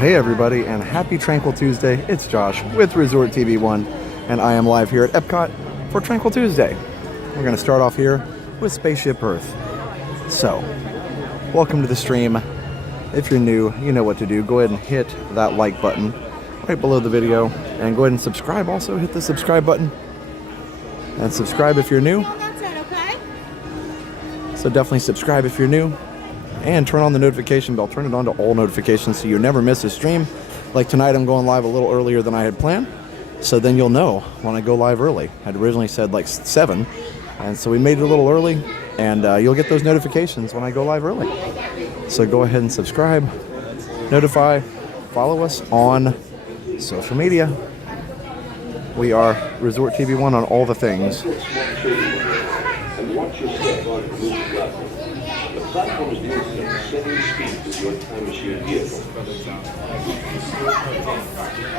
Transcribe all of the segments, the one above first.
Hey everybody, and happy Tranquil Tuesday. It's Josh with Resort TV1, and I am live here at Epcot for Tranquil Tuesday. We're going to start off here with Spaceship Earth. So, welcome to the stream. If you're new, you know what to do. Go ahead and hit that like button right below the video, and go ahead and subscribe also. Hit the subscribe button, and subscribe if you're new. So definitely subscribe if you're new, and turn on the notification bell. Turn it on to all notifications so you never miss a stream. Like tonight, I'm going live a little earlier than I had planned, so then you'll know when I go live early. I'd originally said like 7, and so we made it a little early, and you'll get those notifications when I go live early. So go ahead and subscribe, notify, follow us on social media. We are Resort TV1 on all the things. And watch your step on the moving platform. The platform is moving at the same speed as your time machine vehicle.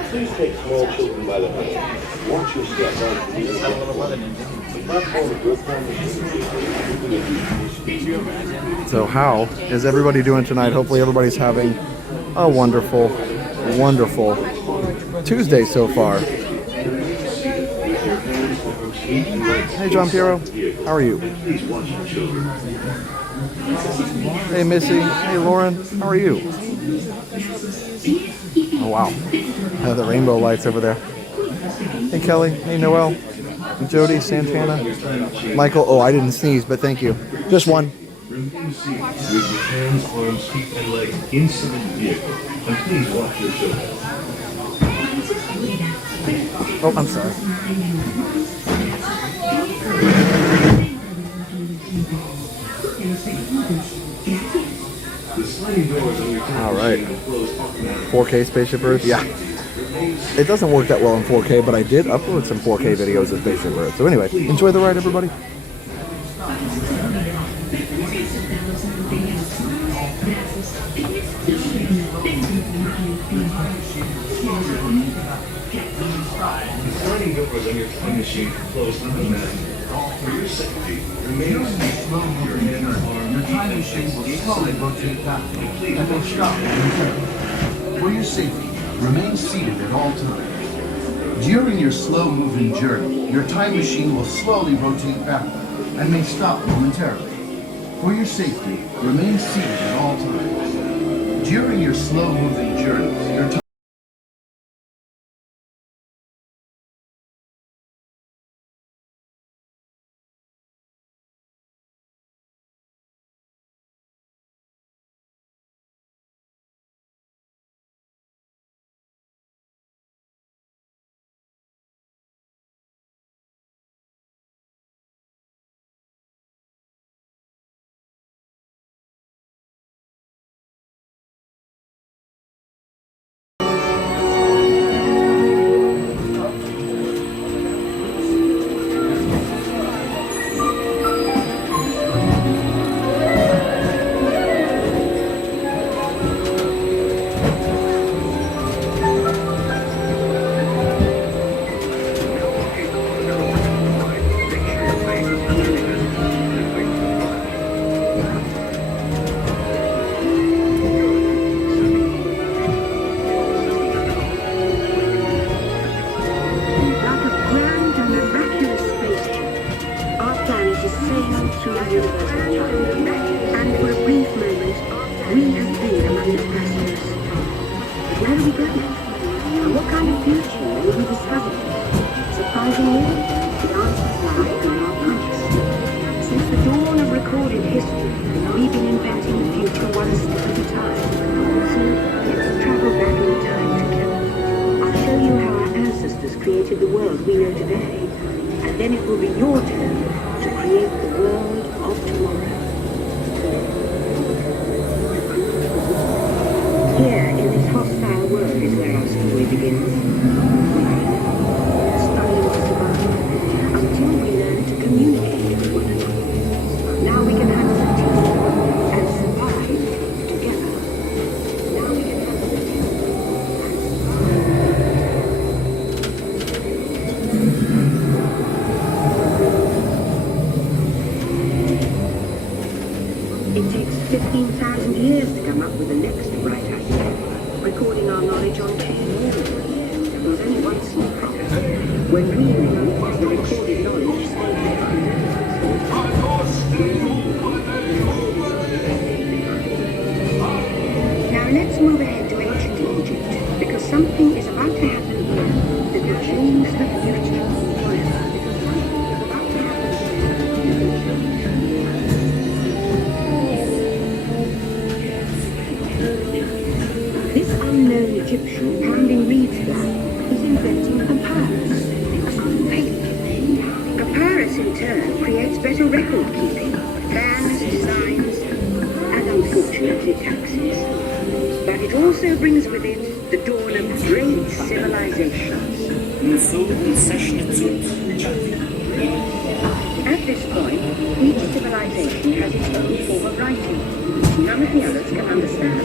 Please take small children by the hand. Watch your step on the moving platform. The platform of your time machine vehicle is moving at speed. So how is everybody doing tonight? Hopefully everybody's having a wonderful, wonderful Tuesday so far. Hey John Piero, how are you? Hey Missy, hey Lauren, how are you? Oh wow, the rainbow lights over there. Hey Kelly, hey Noel, Jody, Santana, Michael. Oh, I didn't sneeze, but thank you. Just one. Remain seated with your hands, arms, feet, and legs inside the vehicle. And please watch your children. Oh, I'm sorry. All right. 4K Spaceship Earth? Yeah. It doesn't work that well in 4K, but I did upload some 4K videos of Spaceship Earth. So anyway, enjoy the ride, everybody. Sliding doors on your time machine close automatically. For your safety, remain seated. Your hands, arms, Your time machine will slowly rotate back and will stop momentarily. For your safety, remain seated at all times. During your slow-moving journey, your time machine will slowly rotate back and may stop momentarily. For your safety, remain seated at all times. During your slow-moving journey, your time recording our knowledge on tape. There was only one small problem. When we move, the recorded knowledge stayed behind. Now let's move ahead to ancient Egypt, because something is about to happen here that will change the future forever. It's about to happen. This unknown Egyptian pounding reeds flat is inventing papyrus, paper. Papyrus in turn creates better record keeping, plans, designs, and unfortunately taxes. But it also brings with it the dawn of great civilizations. At this point, each civilization has its own form of writing, which none of the others can understand.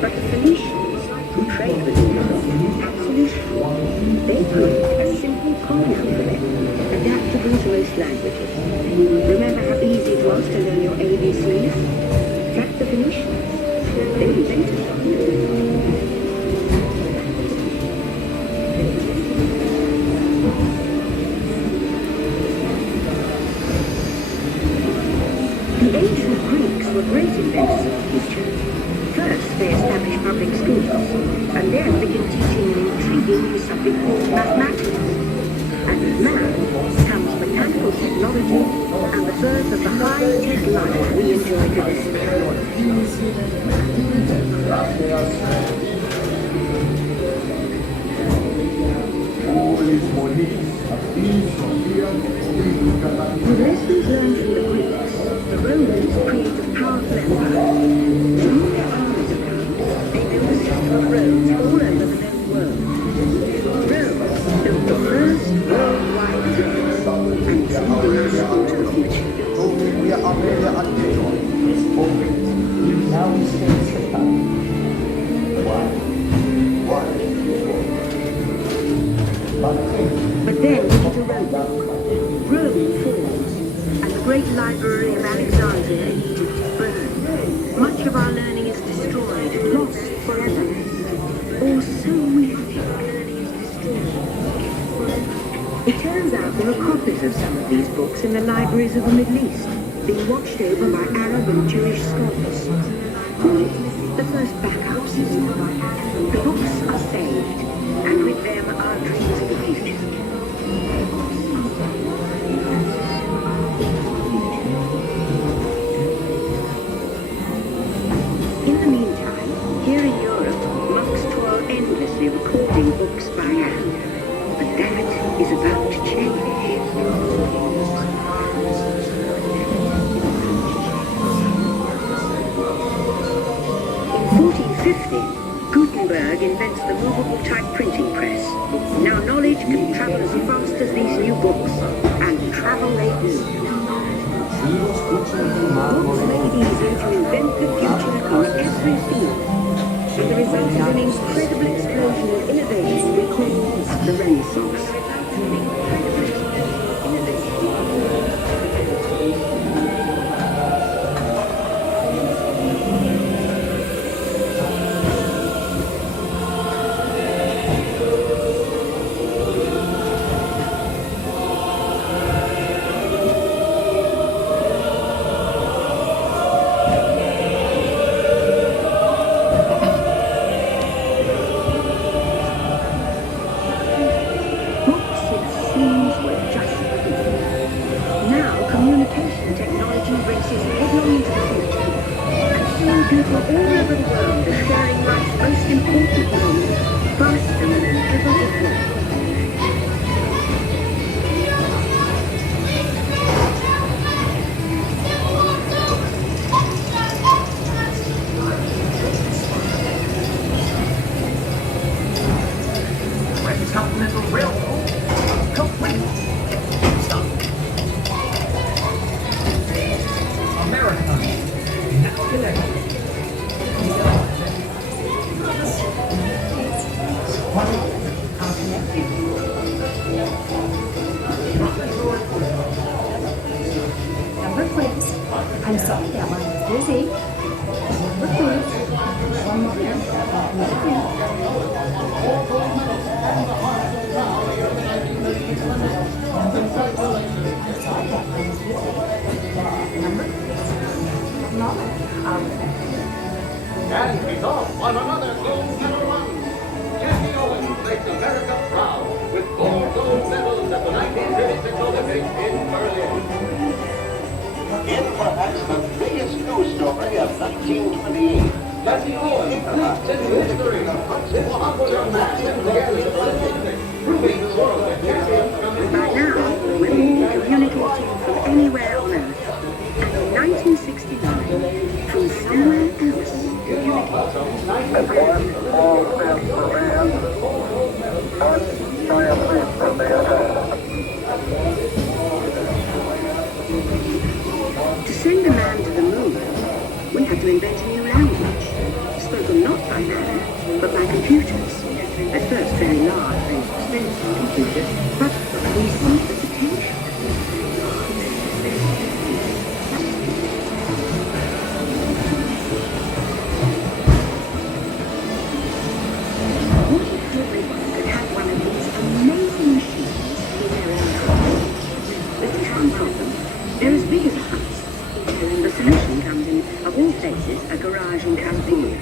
But the Phoenicians, who trade with Europe, had solutions. They created a simple copy alphabet, adaptable to most languages. Remember how easy it was to learn your ABCs? That's the Phoenicians. They invented it. The ancient Greeks were great inventors of the future. First, they established public schools, and then began teaching an intriguing new subject called mathematics. And with math comes mechanical technology and the birth of the high-tech life we enjoy today. With lessons learned from the Greeks, the Romans created a powerful empire. To move their armies around, they built a system of roads all over the known world. Rome built the first worldwide road, and it's leading us into the future. But then we hit a roadblock. Rome falls, and the great library of Alexandria in Egypt burns. Much of our learning is destroyed, lost forever. Or so we think learning is destroyed. It turns out there are copies of some of these books in the libraries of the Middle East, being watched over by Arab and Jewish scholars. Call it the first backup system. The books are saved, and with them our dreams of the future. In the meantime, here in Europe, monks toil endlessly recording books by hand. But that is about to change. In 1450, Gutenberg invents the movable type printing press. Now knowledge can travel as fast as these new books, and travel they do. Books make it easier to invent the future in every field, and the result is an incredible explosion of innovation we call the Renaissance. People all over the world are sharing life's most important moments faster than ever before. Transcontinental Railroad complete. Stop. America now connected. Number please. I'm sorry, that one is busy. Number please. One more. And we off on another gold medal run. Jesse Owens makes America proud with 4 gold medals at the 1936 Olympics in Berlin. In perhaps the biggest news story of 1928. Jesse Owens leaps into history. This popular man together the Olympics, proving to the world that champions come in By now, we're all communicating from anywhere on Earth. And in 1969, from somewhere else, to send a man to the moon, we had to invent a new language, spoken not by man, but by computers. At first very large, very expensive computers, but we see the potential. What if everyone could have one of these amazing machines in their own home? But there's one problem. They're as big as a house. The solution comes in, of all places, a garage in California.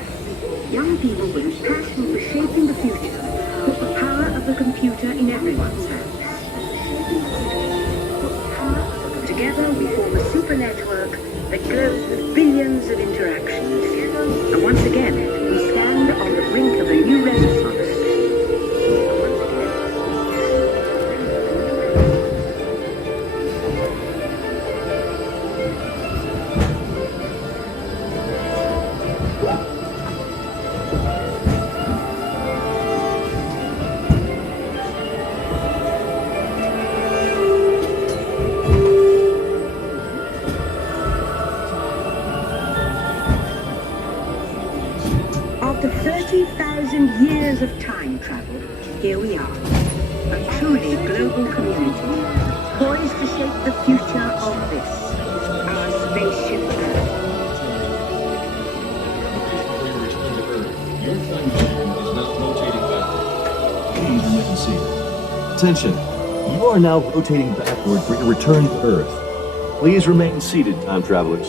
Young people with a passion for shaping the future put the power of the computer in everyone's hands. Together we form a super network that glows with billions of interactions. And once again, we stand on the brink of a new renaissance. After 30,000 years of time travel, here we are, a truly global community, poised to shape the future of this, our spaceship Earth. Your time machine is now rotating backward. Please remain seated. Attention. You are now rotating backward for your return to Earth. Please remain seated, time travelers.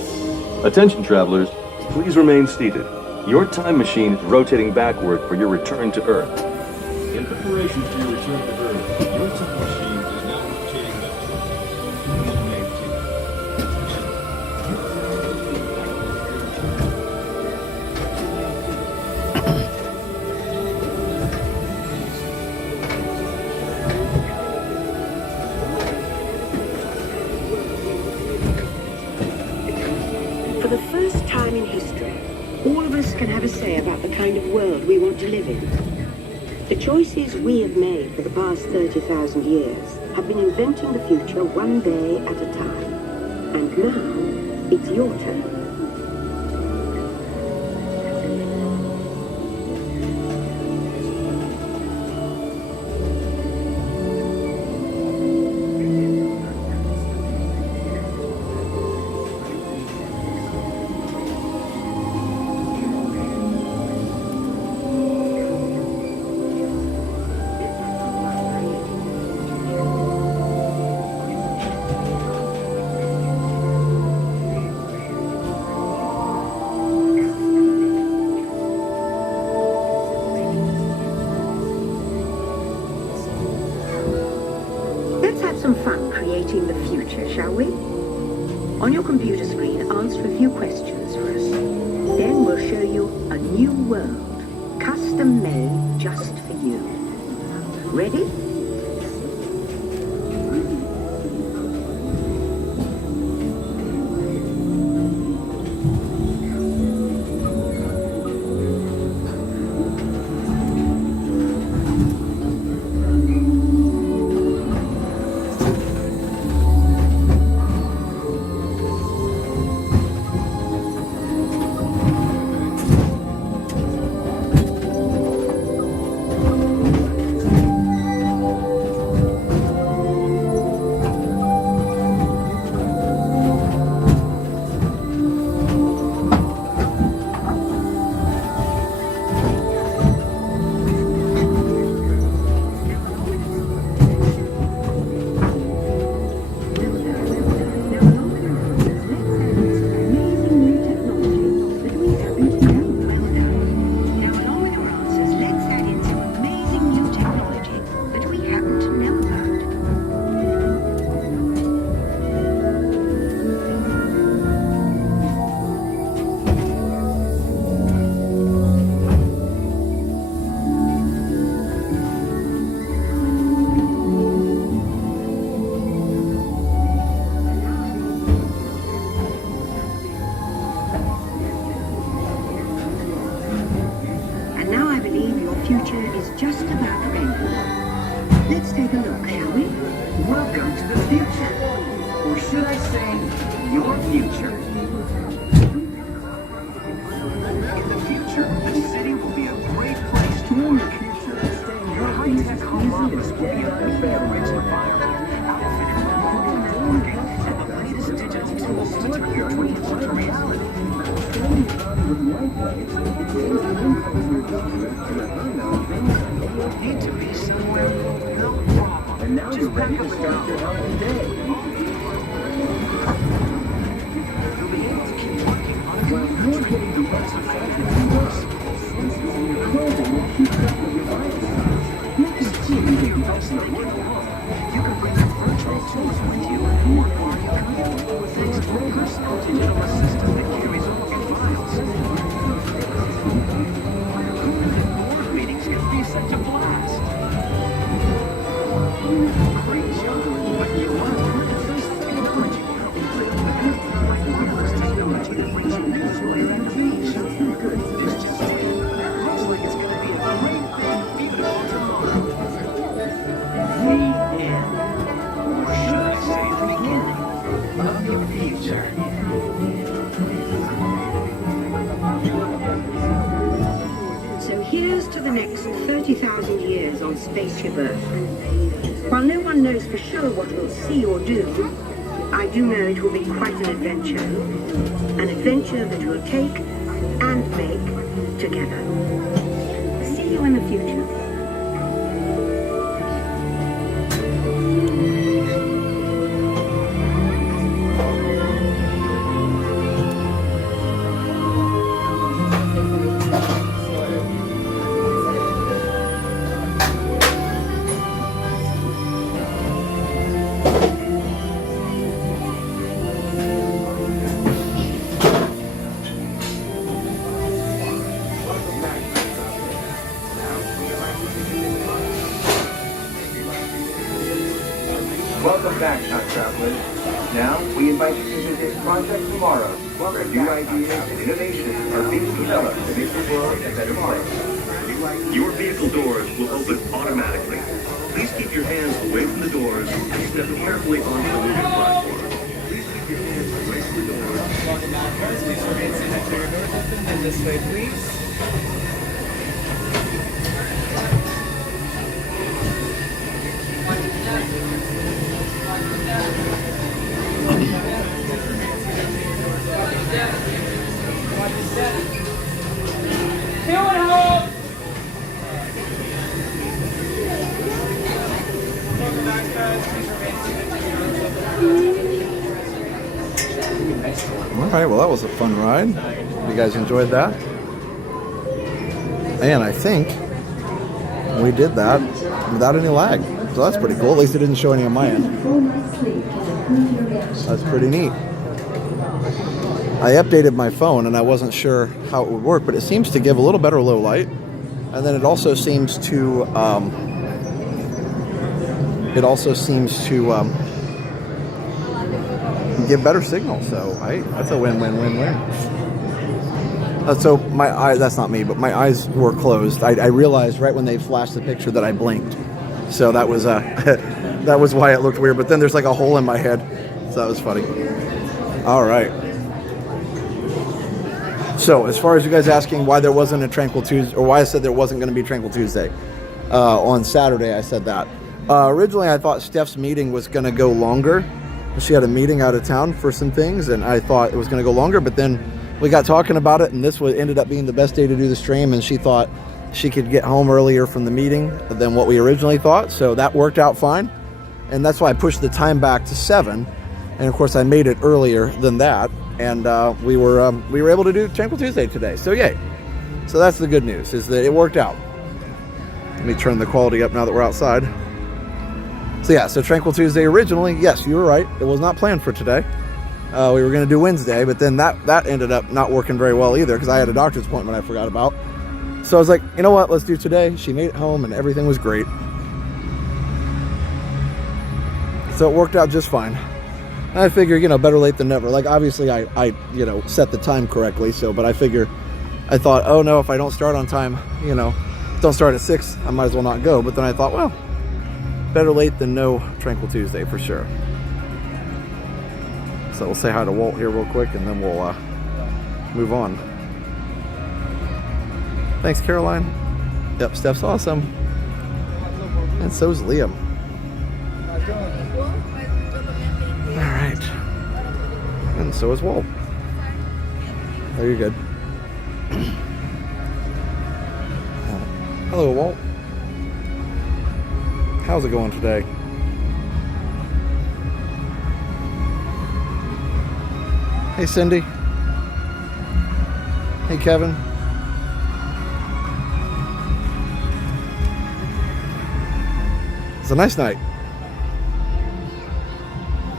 Attention, travelers. Please remain seated. Your time machine is rotating backward for your return to Earth. In preparation for your return to Earth, your time machine is now rotating backward. Please remain seated. For the first time in history, all of us can have a say about the kind of world we want to live in. The choices we have made for the past 30,000 years have been inventing the future one day at a time. And now, it's your turn. Let's have some fun creating the future, shall we? On your computer screen, answer a few questions for us. Then we'll show you a new world, custom made just for you. Ready? I say, your future. In the future, the city will be a great place to work. Your high-tech home office will be equipped with rich environment, outfitted with modern networking, and the latest digital tools to turn your dreams into reality. Need to be somewhere? No problem. And now you're ready to start your healthy day. You'll be able to keep working on a computer training the exercise that you want. You can bring your virtual tools with you and work while you commute, thanks to a personal digital assistant that carries all your files. Board meetings can be such a blast. Great job, but you want technology. Wireless technology that brings you news while you're on the beach. This just in. Looks like it's going to be a great, beautiful tomorrow. The end. Or should I say the beginning of your future. So here's to the next 30,000 years on Spaceship Earth. While no one knows for sure what we'll see or do, I do know it will be quite an adventure. An adventure that we'll take and make together. See you in the future. Welcome back, time travelers. Now, we invite you to visit Project Tomorrow, where new ideas and innovations are being developed to make the world a better place. Your vehicle doors will open automatically. Please keep your hands away from the doors and step carefully onto the moving platform. Please keep your hands away from the doors. This way, please. All right, well, that was a fun ride. You guys enjoyed that? And I think we did that without any lag. So that's pretty cool. At least it didn't show any on my end. That's pretty neat. I updated my phone and I wasn't sure how it would work, but it seems to give a little better low light. And then it also seems to give better signal. So that's a win-win-win-win. So my eye, that's not me, but my eyes were closed. I realized right when they flashed the picture that I blinked. So that was that was why it looked weird. But then there's like a hole in my head. So that was funny. All right. So as far as you guys asking why there wasn't a Tranquil Tuesday, or why I said there wasn't going to be Tranquil Tuesday on Saturday, I said that. Originally, I thought Steph's meeting was going to go longer. She had a meeting out of town for some things, and I thought it was going to go longer. But then we got talking about it, and this ended up being the best day to do the stream, and she thought she could get home earlier from the meeting than what we originally thought. So that worked out fine, and that's why I pushed the time back to 7. And of course, I made it earlier than that. And we were able to do Tranquil Tuesday today. So yay. So that's the good news, is that it worked out. Let me turn the quality up now that we're outside. So yeah, so Tranquil Tuesday originally, yes, you were right. It was not planned for today. We were going to do Wednesday, but then that ended up not working very well either because I had a doctor's appointment I forgot about. So I was like, you know what, let's do today. She made it home and everything was great. So it worked out just fine. I figure, better late than never. Like, obviously, I set the time correctly. So, but I thought, oh no, if I don't start on time, don't start at 6, I might as well not go. But then I thought, well, better late than no Tranquil Tuesday for sure. So we'll say hi to Walt here real quick, and then we'll move on. Thanks, Caroline. Yep, Steph's awesome. And so's Liam. Alright. And so is Walt. Oh, you're good. Hello, Walt. How's it going today? Hey, Cindy. Hey, Kevin. It's a nice night.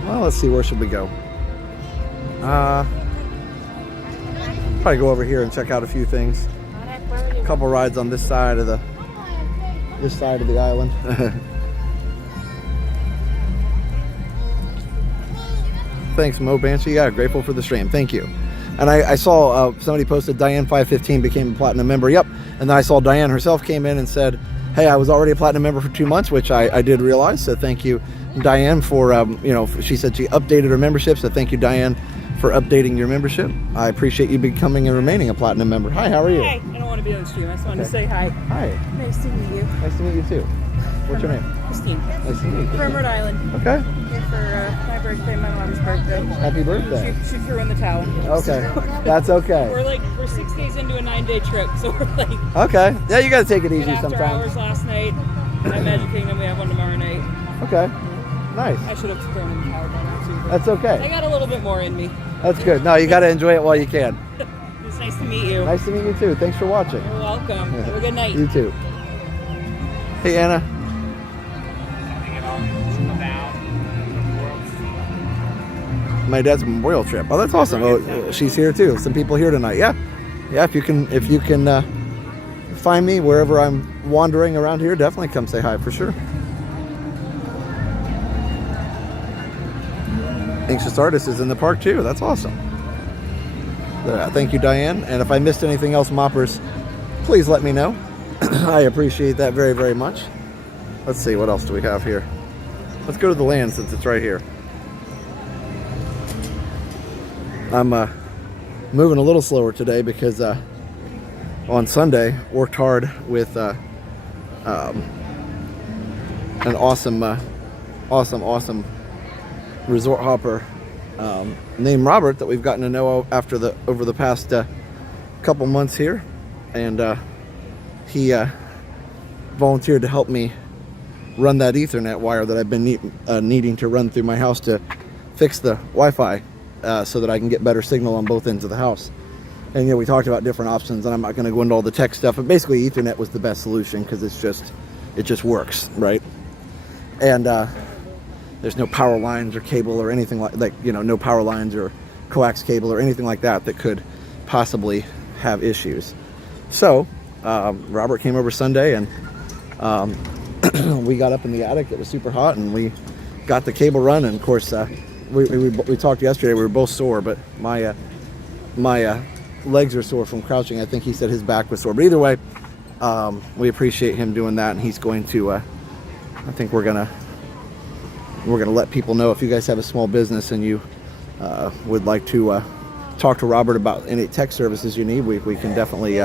Well, let's see, where should we go? Probably go over here and check out a few things. A couple rides on this side of the island. Thanks, Mo Banshee. Yeah, grateful for the stream. Thank you. And I saw somebody posted Diane515 became a platinum member. Yep. And then I saw Diane herself came in and said, hey, I was already a platinum member for 2 months, which I did realize. So thank you, Diane, for, she said she updated her membership. So thank you, Diane, for updating your membership. I appreciate you becoming and remaining a platinum member. Hi, how are you? Hi. I don't want to be on the stream. I just wanted to say hi. Hi. Nice to meet you. Nice to meet you too. What's your name? Christine. Nice to meet you. From Rhode Island. Okay. Here for my birthday, my mom's birthday. Happy birthday. She threw in the towel. Okay. That's okay. We're 6 days into a 9-day trip, so we're like. Okay. Yeah, you got to take it easy after sometimes. hours last night. At Magic Kingdom, we have one tomorrow night. Okay. Nice. I should have thrown in the towel by now too. That's okay. I got a little bit more in me. That's good. No, you got to enjoy it while you can. It's nice to meet you. Nice to meet you too. Thanks for watching. You're welcome. Have a good night. You too. Hey, Anna. My dad's memorial trip. Oh, that's awesome. Oh, she's here too. Some people here tonight. Yeah. Yeah, if you can find me wherever I'm wandering around here, definitely come say hi for sure. Anxious Artist is in the park too. That's awesome. Thank you, Diane. And if I missed anything else, Moppers, please let me know. I appreciate that very, very much. Let's see, what else do we have here? Let's go to the land since it's right here. I'm moving a little slower today because on Sunday worked hard with an awesome resort hopper named Robert that we've gotten to know over the past couple months here, and he volunteered to help me run that Ethernet wire that I've been needing to run through my house to fix the Wi-Fi so that I can get better signal on both ends of the house. And we talked about different options, and I'm not going to go into all the tech stuff, but basically Ethernet was the best solution because it just works, right? And there's no power lines or cable or anything like no power lines or coax cable or anything like that could possibly have issues. So Robert came over Sunday, and we got up in the attic. It was super hot, and we got the cable run. And of course, we talked yesterday. We were both sore, but my legs are sore from crouching. I think he said his back was sore. But either way, we appreciate him doing that, and he's going to. I think we're gonna let people know if you guys have a small business and you would like to talk to Robert about any tech services you need. We can definitely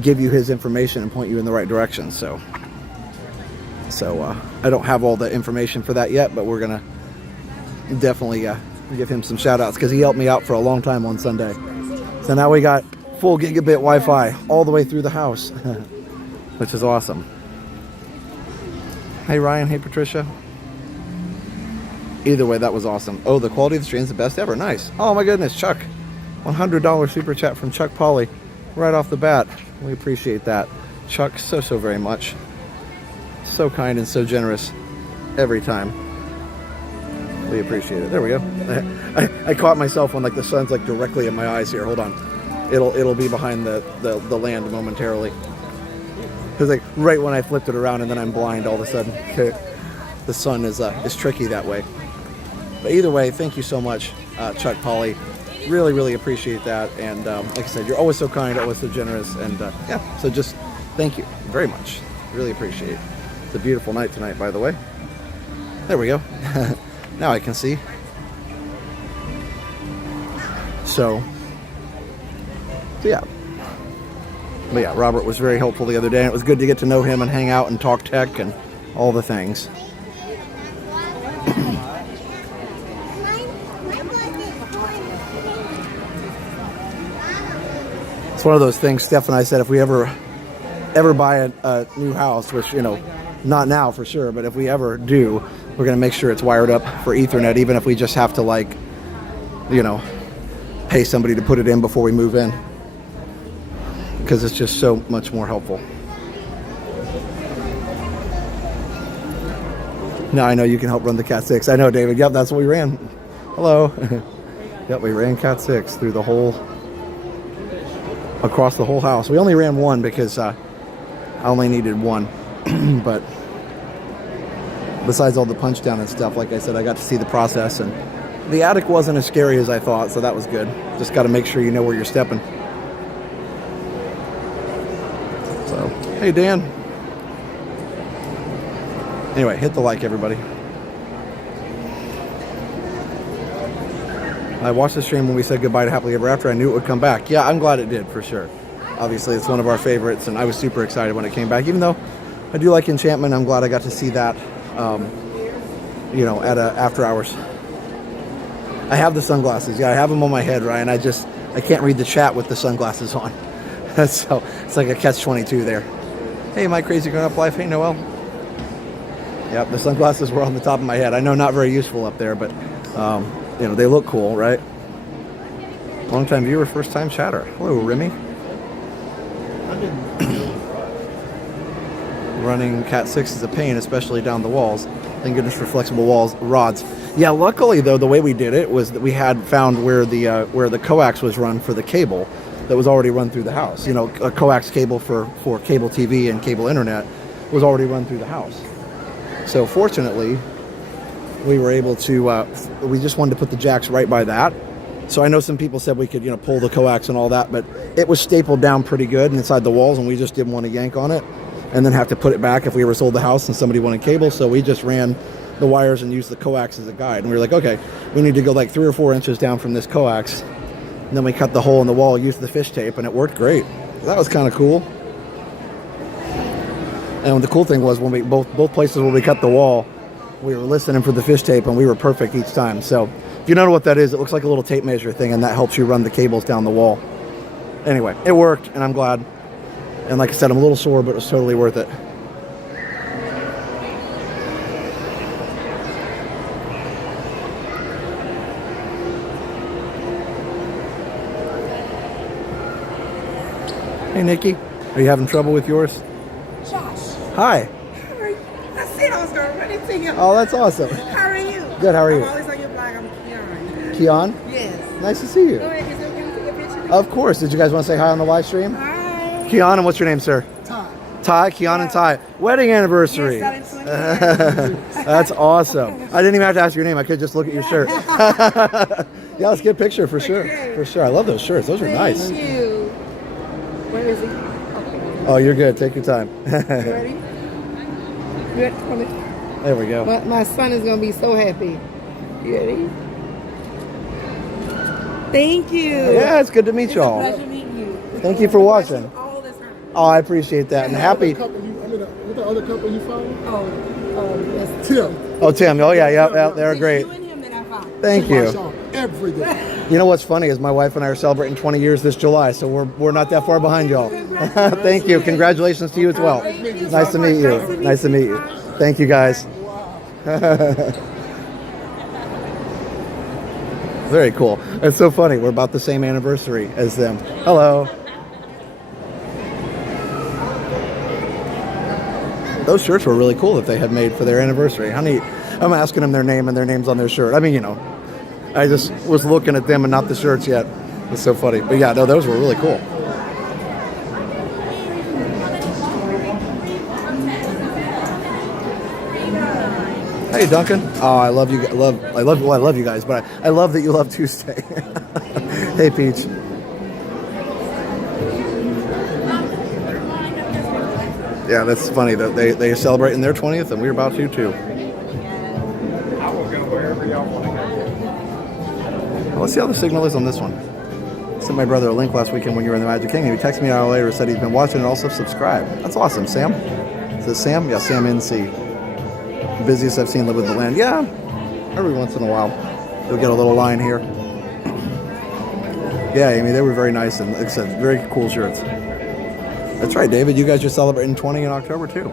give you his information and point you in the right direction. So I don't have all the information for that yet, but we're gonna definitely give him some shout outs because he helped me out for a long time on Sunday. So now we got full gigabit Wi-Fi all the way through the house, which is awesome. Hey Ryan, hey Patricia. Either way, that was awesome. Oh, the quality of the stream is the best ever. Nice. Oh my goodness, Chuck. $100 super chat from Chuck Polly right off the bat. We appreciate that. Chuck, so very much. So kind and so generous every time. We appreciate it. There we go. I caught myself when the sun's directly in my eyes here. Hold on. It'll be behind the land momentarily. Because right when I flipped it around and then I'm blind all of a sudden. The sun is tricky that way. But either way, thank you so much, Chuck Polly. Really, really appreciate that. And like I said, you're always so kind, always so generous. And yeah, so just thank you very much. Really appreciate it. It's a beautiful night tonight, by the way. There we go. Now I can see. So yeah. But yeah, Robert was very helpful the other day, and it was good to get to know him and hang out and talk tech and all the things. It's one of those things Steph and I said, if we ever buy a new house, which, you know, not now for sure, but if we ever do, we're going to make sure it's wired up for Ethernet, even if we just have to, like, you know, pay somebody to put it in before we move in, because it's just so much more helpful. Now I know you can help run the Cat 6. I know, David. Yep, that's what we ran. Hello. Yep, we ran Cat 6 through the whole, across the whole house. We only ran one because I only needed one. But besides all the punch down and stuff, like I said, I got to see the process, and the attic wasn't as scary as I thought, so that was good. Just got to make sure you know where you're stepping. So, hey, Dan. Anyway, hit the like, everybody. I watched the stream when we said goodbye to Happily Ever After. I knew it would come back. Yeah, I'm glad it did, for sure. Obviously, it's one of our favorites, and I was super excited when it came back. Even though I do like Enchantment, I'm glad I got to see that, you know, at after hours. I have the sunglasses. Yeah, I have them on my head, Ryan. I can't read the chat with the sunglasses on. So it's like a catch-22 there. Hey, my crazy grown-up life. Hey, Noel. Yep, the sunglasses were on the top of my head. I know, not very useful up there, but you know, they look cool, right? Long-time viewer, first-time chatter. Hello, Remy. Running Cat 6 is a pain, especially down the walls. Thank goodness for flexible rods. Yeah, luckily though, the way we did it was that we had found where the coax was run for the cable that was already run through the house. You know, a coax cable for cable TV and cable internet was already run through the house. So fortunately, we were able to. We just wanted to put the jacks right by that. So I know some people said we could, you know, pull the coax and all that, but it was stapled down pretty good inside the walls, and we just didn't want to yank on it and then have to put it back if we ever sold the house and somebody wanted cable. So we just ran the wires and used the coax as a guide. And we were like, okay, we need to go like 3 or 4 inches down from this coax. And then we cut the hole in the wall, used the fish tape, and it worked great. That was kind of cool. And the cool thing was when we both places where we cut the wall, we were listening for the fish tape, and we were perfect each time. So if you don't know what that is, it looks like a little tape measure thing, and that helps you run the cables down the wall. Anyway, it worked, and I'm glad. And like I said, I'm a little sore, but it was totally worth it. Hey, Nikki. Are you having trouble with yours? Josh. Hi. How are you? I said I was going to run into you. Oh, that's awesome. How are you? Good, how are you? I'm always on your blog. I'm Keon. Keon? Yes. Nice to see you. Go ahead. Is it okay to take a picture? Of course. Did you guys want to say hi on the live stream? Hi. Keon, and what's your name, sir? Ty. Ty, Keon and Ty. Wedding anniversary. Yes, That's awesome. I didn't even have to ask your name. I could just look at your shirt. Yeah, let's get a picture for sure. Okay. For sure. I love those shirts. Those are nice. Thank you. Where is he? Okay. Oh, you're good. Take your time. You ready? Good. There we go. My son is going to be so happy. You ready? Thank you. Yeah, it's good to meet y'all. It's a pleasure meeting you. Thank you for watching. All the time. Oh, I appreciate that. And happy. What the other couple you follow? That's Tim. Oh, Tim. Oh, yeah. They're great. You and him that I found. Thank you. Every day. You know what's funny is my wife and I are celebrating 20 years this July, so we're not that far behind y'all. Thank you. Congratulations to you as well. Nice to meet you. Nice to meet you. Thank you, guys. Very cool. It's so funny. We're about the same anniversary as them. Hello. Those shirts were really cool that they had made for their anniversary. How neat. I'm asking them their name and their name's on their shirt. I mean, you know, I just was looking at them and not the shirts yet. It's so funny. But yeah, no, those were really cool. Hey, Duncan. Oh, I love you. I love you guys, but I love that you love Tuesday. Hey, Peach. Yeah, that's funny that they are celebrating their 20th, and we're about to too. I will go wherever y'all want to go. Let's see how the signal is on this one. Sent my brother a link last weekend when you were in the Magic Kingdom. He texted me an hour later, said he's been watching and also subscribed. That's awesome, Sam. Is it Sam? Yeah, Sam NC. Busiest I've seen live with the land. Yeah, every once in a while. You'll get a little line here. Yeah, Amy, they were very nice and, like I said, very cool shirts. That's right, David. You guys are celebrating 20 in October, too.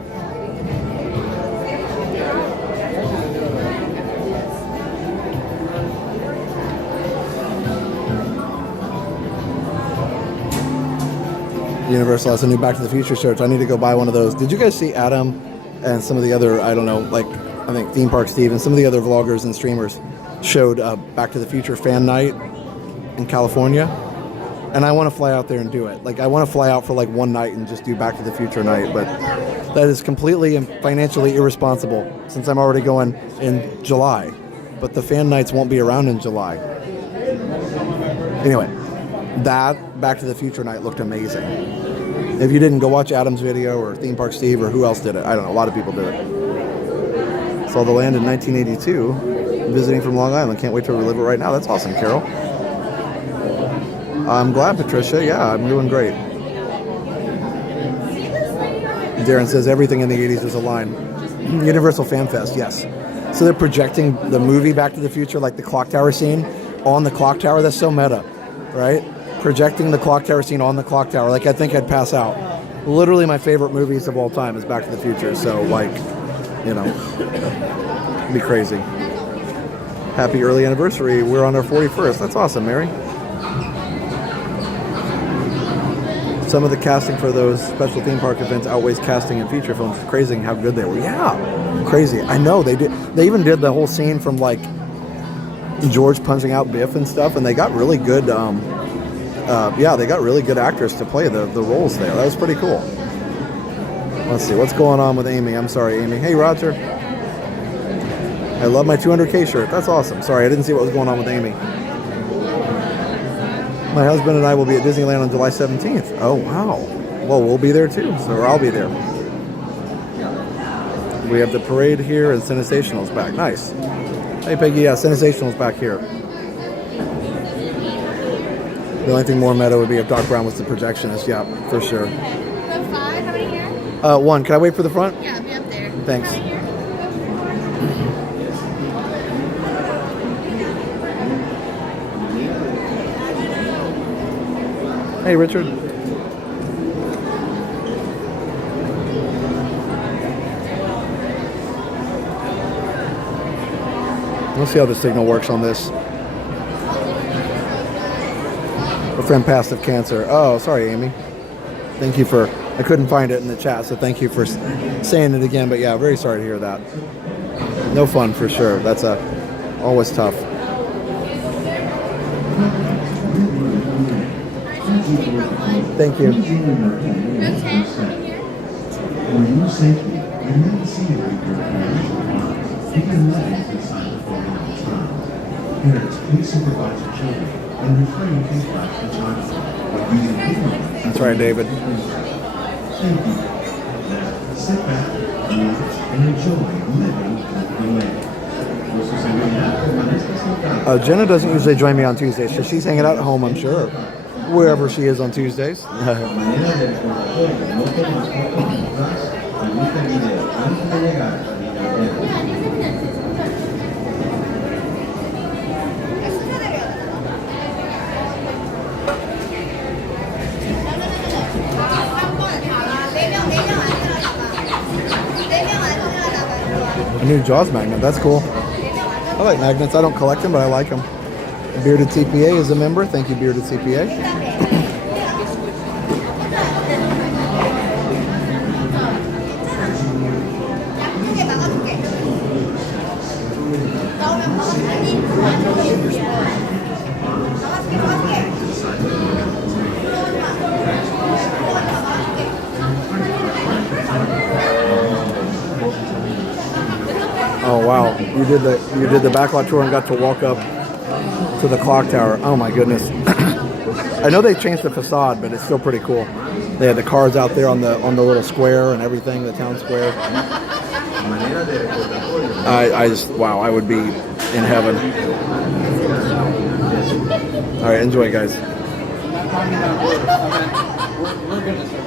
Universal has a new Back to the Future shirt. I need to go buy one of those. Did you guys see Adam and some of the other, I don't know, like, I think Theme Park Steve and some of the other vloggers and streamers showed Back to the Future fan night in California? And I want to fly out there and do it. Like, I want to fly out for like one night and just do Back to the Future night, but that is completely and financially irresponsible since I'm already going in July. But the fan nights won't be around in July. Anyway, that Back to the Future night looked amazing. If you didn't, go watch Adam's video or Theme Park Steve or who else did it. I don't know, a lot of people did it. Saw the land in 1982, visiting from Long Island. Can't wait to relive it right now. That's awesome, Carol. I'm glad, Patricia. Yeah, I'm doing great. Darren says everything in the 80s was a line. Universal Fan Fest, yes. So they're projecting the movie Back to the Future, like the clock tower scene, on the clock tower. That's so meta, right? Projecting the clock tower scene on the clock tower. Like, I think I'd pass out. Literally my favorite movies of all time is Back to the Future. So, like, you know, it'd be crazy. Happy early anniversary. We're on our 41st. That's awesome, Mary. Some of the casting for those special theme park events outweighs casting in feature films. It's crazy how good they were. Yeah, crazy. I know they did. They even did the whole scene from like George punching out Biff and stuff, and they got really good. Yeah, they got really good actors to play the roles there. That was pretty cool. Let's see what's going on with Amy. I'm sorry, Amy. Hey, Roger. I love my 200K shirt. That's awesome. Sorry, I didn't see what was going on with Amy. My husband and I will be at Disneyland on July 17th. Oh, wow. Well, we'll be there too, so I'll be there. We have the parade here and Sensational's back. Nice. Hey, Peggy, yeah, Sensational's back here. The only thing more meta would be if Doc Brown was the projectionist. Yeah, for sure. Row 5, how many here? One. Can I wait for the front? Yeah, I'll be up there. Thanks. Hey, Richard. Let's see how the signal works on this. A friend passed of cancer. Oh, sorry, Amy. Thank you for... I couldn't find it in the chat, so thank you for saying it again. But yeah, very sorry to hear that. No fun for sure. That's always tough. Thank you. Parents, please supervise your children and refrain from flashing child. That's right, David. Thank you. Now, sit back, relax, and enjoy living with the land. Jenna doesn't usually join me on Tuesdays, so she's hanging out at home, I'm sure. Wherever she is on Tuesdays. A new Jaws magnet, that's cool. I like magnets. I don't collect them, but I like them. Bearded CPA is a member. Thank you, Bearded CPA. Oh wow, you did the backlot tour and got to walk up to the clock tower. Oh my goodness. I know they changed the facade, but it's still pretty cool. They had the cars out there on the little square and everything, the town square. I just, wow, I would be in heaven. All right, enjoy, guys. talking about this. I mean, we're gonna serve.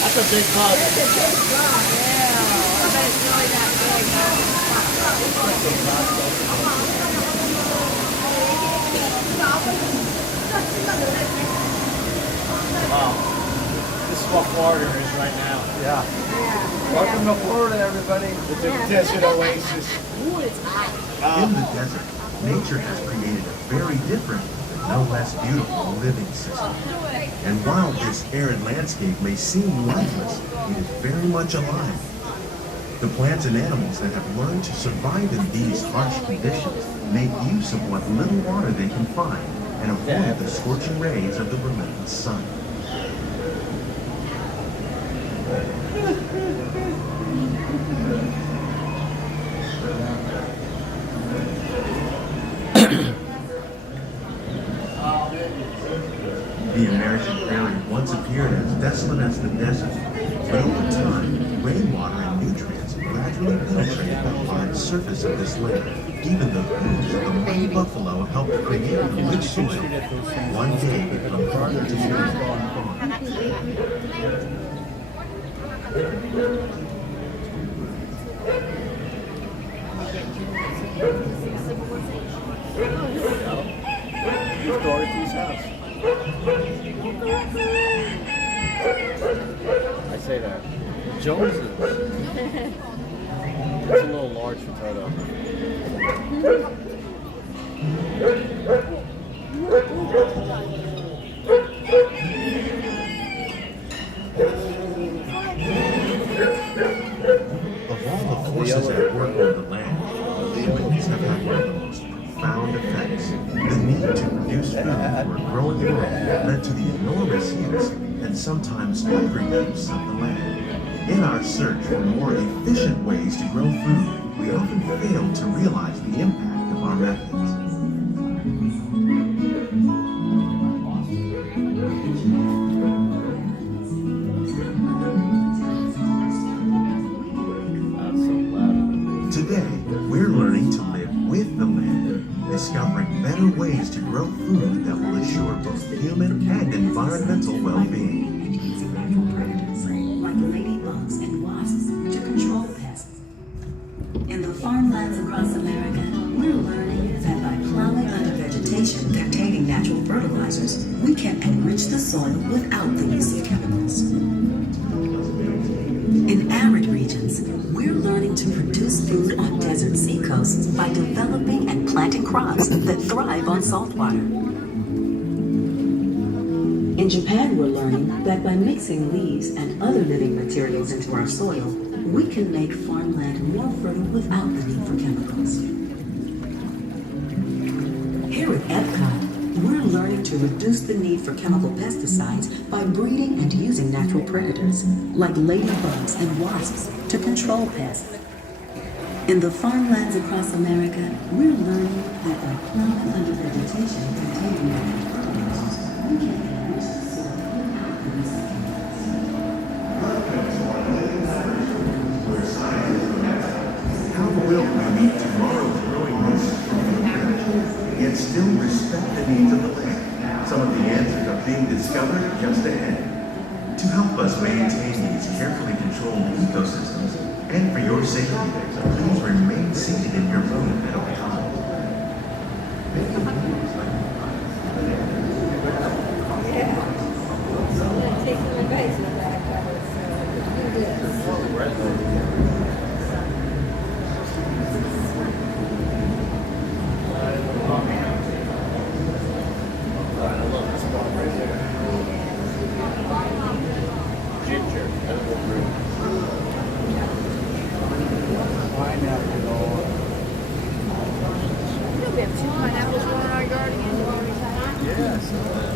That's a big bug. It's a big bug, yeah. I bet it's really that big. Wow. This is what Florida is right now. Yeah. Welcome to Florida, everybody. The desert oasis. Ooh, it's hot. In the desert, nature has created a very different, but no less beautiful living system. And while this arid landscape may seem lifeless, it is very much alive. The plants and animals that have learned to survive in these harsh conditions make use of what little water they can find and avoid the scorching rays of the relentless sun. The American prairie once appeared as desolate as the desert, but over time, rainwater and nutrients gradually penetrated the hard surface of this land, even the hooves of the mighty buffalo helped create the rich soil. One day become harder to Here's Dorothy's house. I say that. Jones's. It's a little large for Toto. Of all the forces at work on the land, humans have had one of the most profound effects. The need to produce food for a growing world led to the enormous use and sometimes overuse of the land. In our search for more efficient ways to grow food, we often fail to realize the impact of our methods. Today, we're learning to live with the land, discovering better ways to grow food that will assure both human and environmental well-being. Like ladybugs and wasps to control pests. In the farmlands across America, we're learning that by plowing under vegetation containing natural fertilizers, we can enrich the soil without the use of chemicals. In arid regions, we're learning to produce food on desert seacoasts by developing and planting crops that thrive on salt water. In Japan, we're learning that by mixing leaves and other living materials into our soil, we can make farmland more fertile without the need for chemicals. Here at Epcot, we're learning to reduce the need for chemical pesticides by breeding and using natural predators, like ladybugs and wasps, to control pests. In the farmlands across America, we're learning that by plowing under vegetation containing natural fertilizers, we can enrich the soil without the use of chemicals. How will we meet tomorrow's growing needs yet still respect the needs of the land? Some of the answers are being discovered just ahead. To help us maintain these carefully controlled ecosystems, and for your safety, please remain seated in your boat at all times.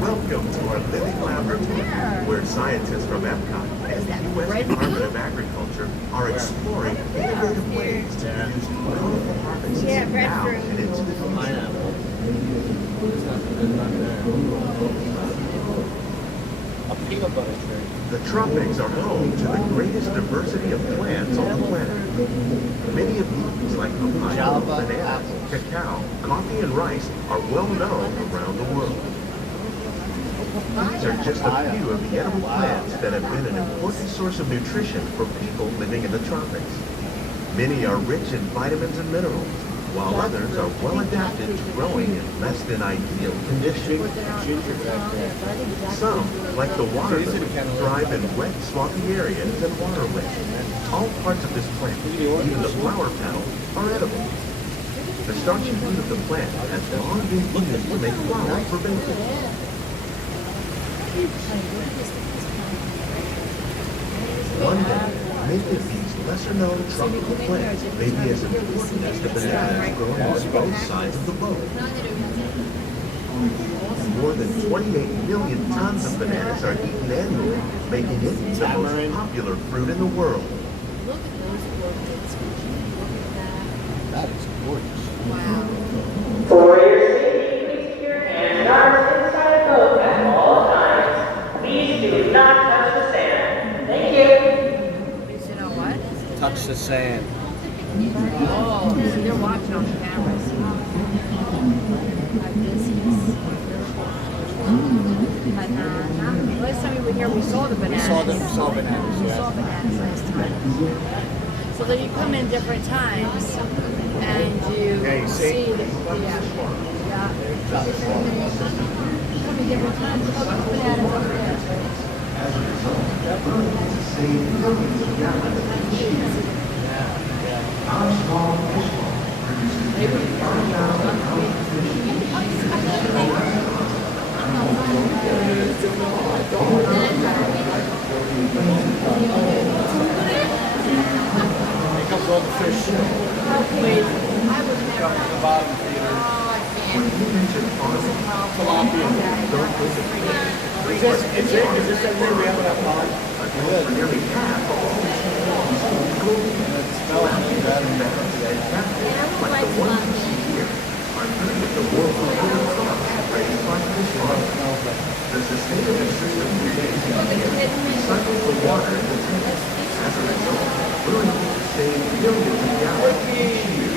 Welcome to our living laboratory, where scientists from Epcot and the U.S. Department of Agriculture are exploring innovative ways to produce colorful harvests now and into the future. A peanut butter tree. The tropics are home to the greatest diversity of plants on the planet. Many of these, like papaya, bananas, cacao, coffee, and rice, are well known around the world. These are just a few of the edible plants that have been an important source of nutrition for people living in the tropics. Many are rich in vitamins and minerals, while others are well adapted to growing in less than ideal conditions. Some, like the water lily, thrive in wet, swampy areas and waterways. All parts of this plant, even the flower petals, are edible. The starchy root of the plant has long been used to make flour for baking. One day, many of these lesser-known tropical plants may be as important as the bananas grown on both sides of the boat. More than 28 million tons of bananas are eaten annually, making it the most popular fruit in the world. That is gorgeous. Wow. For your safety, please keep your hands and arms inside the boat at all times. Please do not touch the sand. Thank you. Please do not what? Touch the sand. Oh, so they're watching on the cameras. Like this is banana. Last time we were here, we saw the bananas. We saw bananas. We saw bananas last time. So then you come in different times and you see the come in different times. Oh, the bananas over there. Here comes all the fish. Wait, I was Come to the bottom feeder. Tilapia. Is this everywhere we have that pond? Nearly half of all fish. Smell it. like the ones you see here are none of the world's leading crops raised by fish farmers. The sustainable system remains recycles the water in the tank. As a result, we're able to save millions of gallons each year.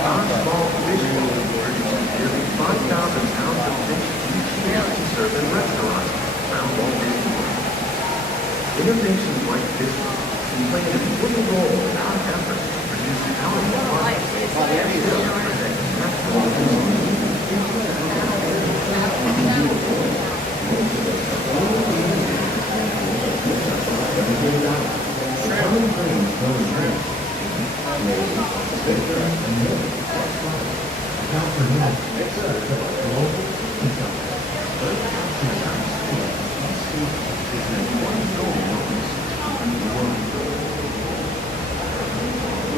Our small fish farm produces nearly 5,000 pounds of fish each year to serve in restaurants around Walt Disney World. Innovations like this one can play an important role in our efforts to produce palatable products and still protect natural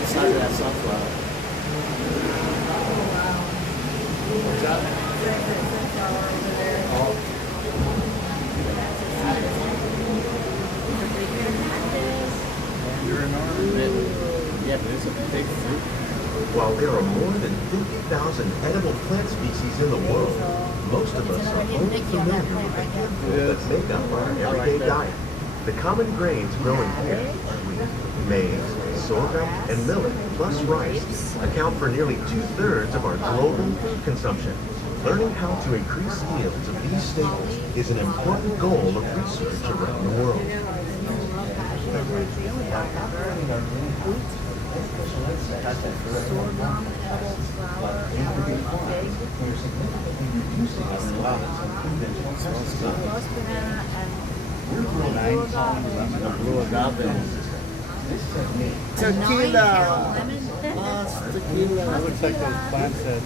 Inside of that sunflower. What's that? Yeah, but it's a big fruit. While there are more than 50,000 edible plant species in the world, most of us are only familiar with the handful that make up our everyday diet. The common grains growing here are wheat, maize, sorghum, and millet, plus rice, account for nearly 2/3 of our global food consumption. Learning how to increase yields of these staples is an important goal of research around the world. Blue agave. Tequila. Tequila. It looks like those plants that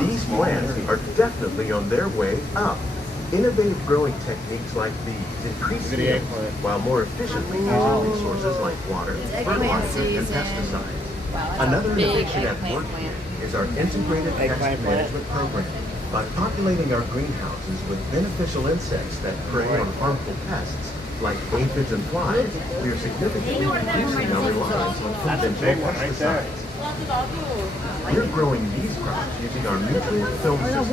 These plants are definitely on their way up. Innovative growing techniques like these increase yields while more efficiently using resources like water, fertilizer, and pesticides. Another innovation at work here is our integrated pest management program. By populating our greenhouses with beneficial insects that prey on harmful pests, like aphids and flies, we are significantly reducing our reliance on conventional pesticides. We're growing these crops using our nutrient film system.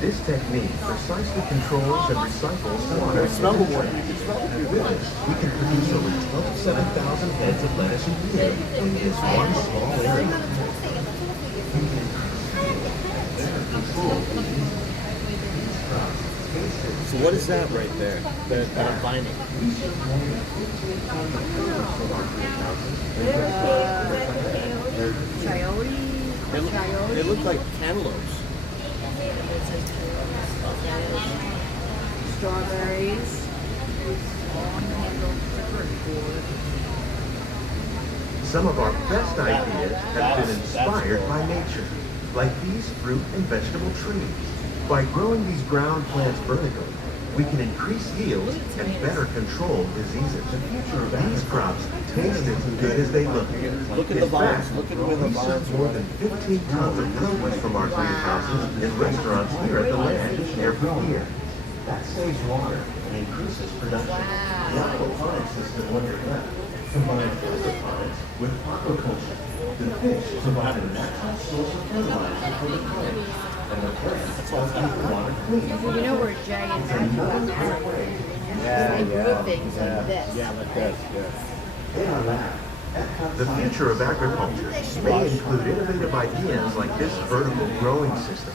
This technique precisely controls and recycles water. With this, we can produce over 27,000 heads of lettuce a year in this one small area. So what is that right there that I'm finding? They look like cantaloupes. Strawberries. Some of our best ideas have been inspired by nature, like these fruit and vegetable trees. By growing these ground plants vertically, we can increase yields and better control diseases. These crops taste as good as they look. Look at the vines. Look at where the We vines serve more than 15 tons of produce from our greenhouses in restaurants here at the land every year. That saves water and increases production. The aquaponics system on your left combines hydroponics with aquaculture. The fish provide a natural source of fertilizer for the plants, and the plants all keep the water clean. You know we're giant they grow things like this. Yeah, like this. In our lab, the future of agriculture may include innovative ideas like this vertical growing system.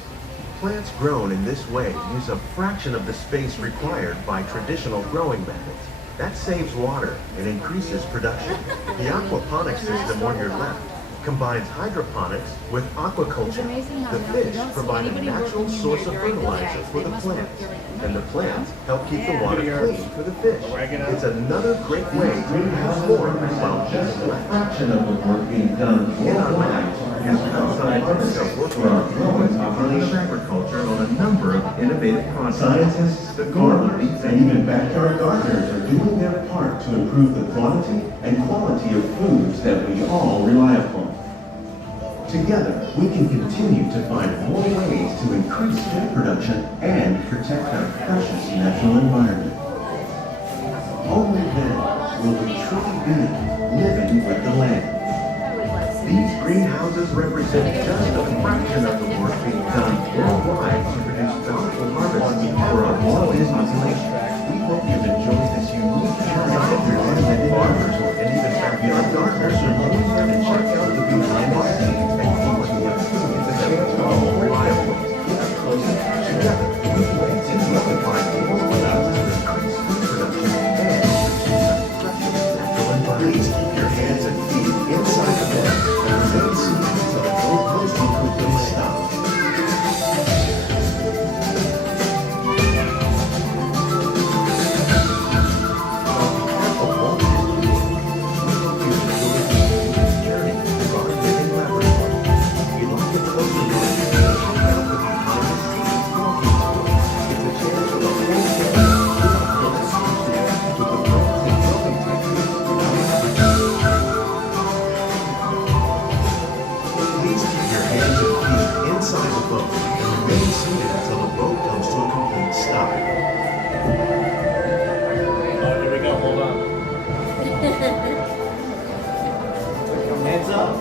Plants grown in this way use a fraction of the space required by traditional growing methods. That saves water and increases production. The aquaponics system on your left combines hydroponics with aquaculture. The fish provide a natural source of fertilizer for the plants, and the plants help keep the water clean for the fish. It's another great way to produce more while just a fraction of the work being done in our labs. Scientists are working on growing agriculture on a number of innovative projects. Scientists, gardeners, and even backyard gardeners are doing their part to improve the quantity and quality of foods that we all rely upon. Together, we can continue to find more ways to increase food production and protect our precious natural environment. Only then will we truly be living with the land. These greenhouses represent just a fraction of the work being done worldwide to produce bountiful harvests for our Walt Disney population. We hope you've enjoyed this unique hands-on independent farmers and even backyard gardeners are moving them to check out the behind the scenes and quality of food that are all reliable. Closer together, we plan to amplify more without increased food production and fresh natural environment. Please keep your hands and feet inside the net and remain seated until the cold posting quickly stops. Please keep your hands and feet inside the boat and remain seated until the boat comes to a complete stop. Oh, here we go. Hold on. Hands up.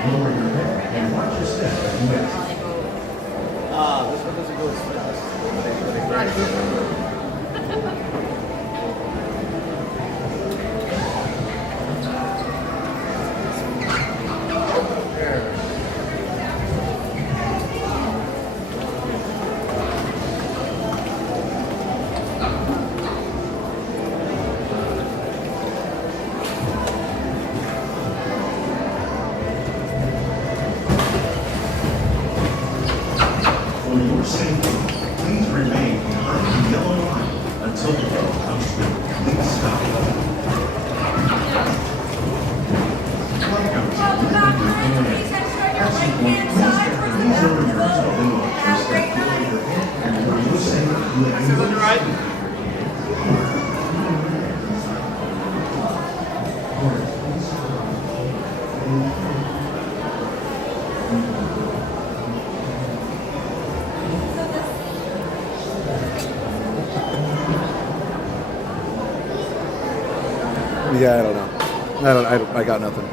Lower your head and watch your step as you exit. This one doesn't go as fast. For your safety, please remain behind the yellow line until the boat comes to a complete stop. Welcome to Windermere. As you point, please lower your toe and watch your step below your head and for your safety, This is on the right. Yeah, I don't know. I got nothing.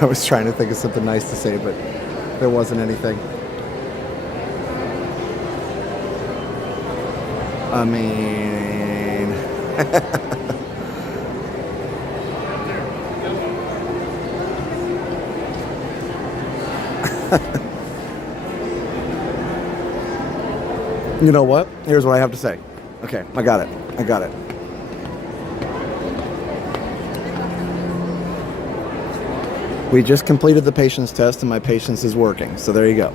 I was trying to think of something nice to say, but there wasn't anything. I mean... You know what? Here's what I have to say. Okay, I got it. We just completed the patience test and my patience is working. So there you go.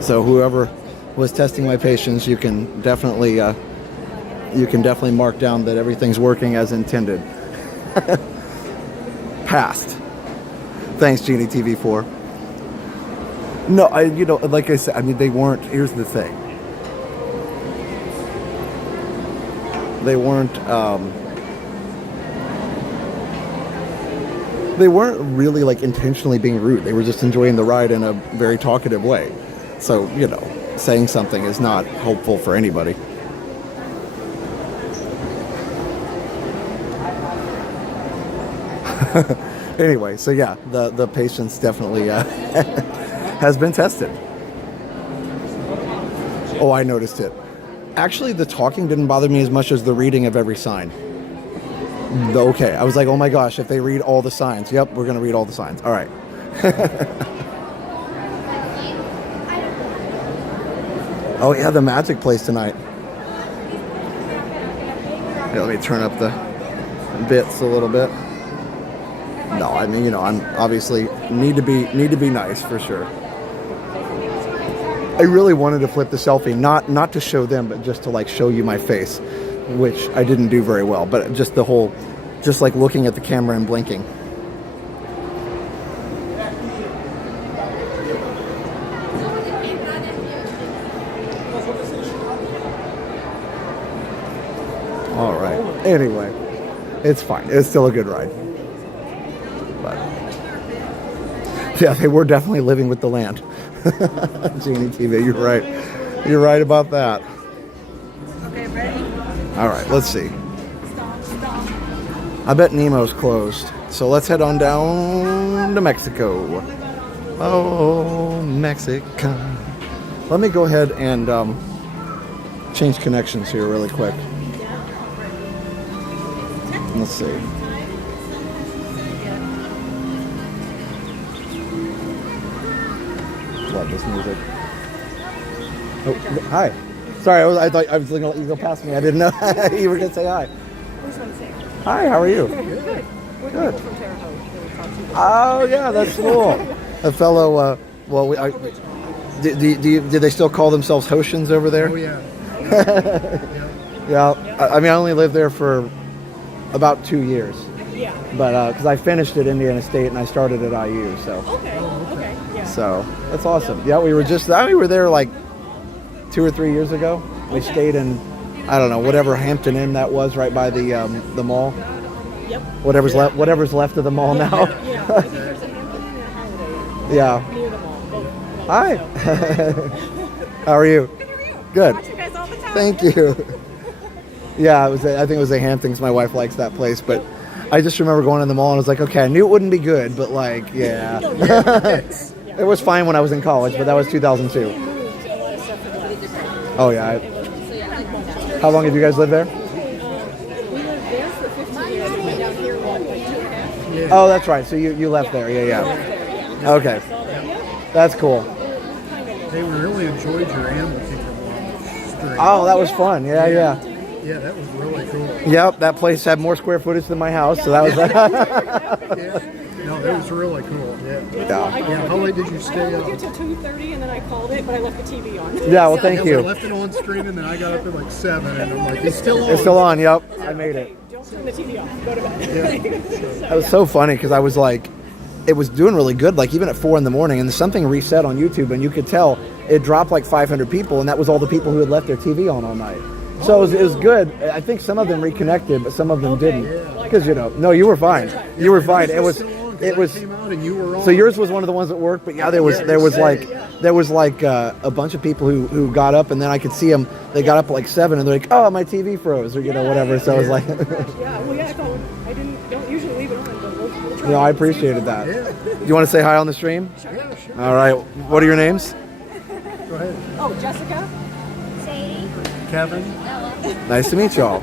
So whoever was testing my patience, you can definitely mark down that everything's working as intended. Passed. Thanks, Genie TV4. No, like I said, I mean, they weren't. Here's the thing. They weren't really like intentionally being rude. They were just enjoying the ride in a very talkative way. So, saying something is not helpful for anybody. Anyway, so yeah, the patience definitely has been tested. Oh, I noticed it. Actually, the talking didn't bother me as much as the reading of every sign. Okay, I was like, oh my gosh, if they read all the signs. Yep, we're going to read all the signs. All right. Oh yeah, the magic place tonight. Here, let me turn up the bits a little bit. No, I mean, I'm obviously need to be nice for sure. I really wanted to flip the selfie, not to show them, but just to like show you my face, which I didn't do very well. But just like looking at the camera and blinking. All right. Anyway, it's fine. It's still a good ride. But yeah, they were definitely living with the land. Genie TV, you're right. You're right about that. Okay, ready? All right, let's see. I bet Nemo's closed. So let's head on down to Mexico. Oh, Mexico. Let me go ahead and change connections here really quick. Let's see. Love this music. Oh, hi. Sorry, I thought I was going to let you go past me. I didn't know you were going to say hi. Hi, how are you? Good. We're Good. people from Terre Haute. Oh, yeah, that's cool. A fellow, did they still call themselves Hoshians over there? Oh, yeah. Yeah, I mean, I only lived there for about 2 years. Yeah. But, because I finished at Indiana State and I started at IU, so. Okay. Okay. Yeah. So, that's awesome. Yeah, we were there like 2 or 3 years ago. We stayed in, I don't know, whatever Hampton Inn that was right by the mall. Yep. Whatever's left of the mall now. Yeah. I think there's a Hampton Inn and a Holiday Yeah. near the mall. Both. Hi. So. How are you? Good. Watch you guys all the time. Thank you. Yeah, I think it was a Hampton because my wife likes that place, but I just remember going in the mall and I was like, okay, I knew it wouldn't be good, but like, yeah. It was fine when I was in college, but that was 2002. Oh yeah. How long have you guys lived there? We lived there for 15 years. We went down here like 2.5. Oh, that's right. So you left there. Yeah. Okay. That's cool. They really enjoyed your animal kingdom stream. Oh, that was fun. Yeah. Yeah, that was really cool. Yep, that place had more square footage than my house, so that was. Yeah. No, that was really cool. Yeah. Yeah. How late did you I stay only up? did till 2:30 and then I called it, but I left the TV on. Yeah, well, thank you. I left it on stream and then I got up at like 7 and I'm like, it's still on. It's still on. Yep, I made it. Don't turn the TV off. Go to bed. That was so funny because I was like, it was doing really good, like even at 4 a.m, and something reset on YouTube, and you could tell it dropped like 500 people, and that was all the people who had left their TV on all night. So it was good. I think some of them reconnected, but some of them didn't. Because no, you were fine. You were fine. It was. Came out and you were on. So yours was one of the ones that worked, but yeah, there was like a bunch of people who got up, and then I could see them. They got up at like 7, and they're like, "Oh, my TV froze," or whatever. So I was like, Yeah, well, yeah, I don't usually leave it on, but we'll try. I appreciated that. You want to say hi on the stream? Yeah, sure. All right. What are your names? Go ahead. Oh, Jessica. Kevin. Nice to meet y'all.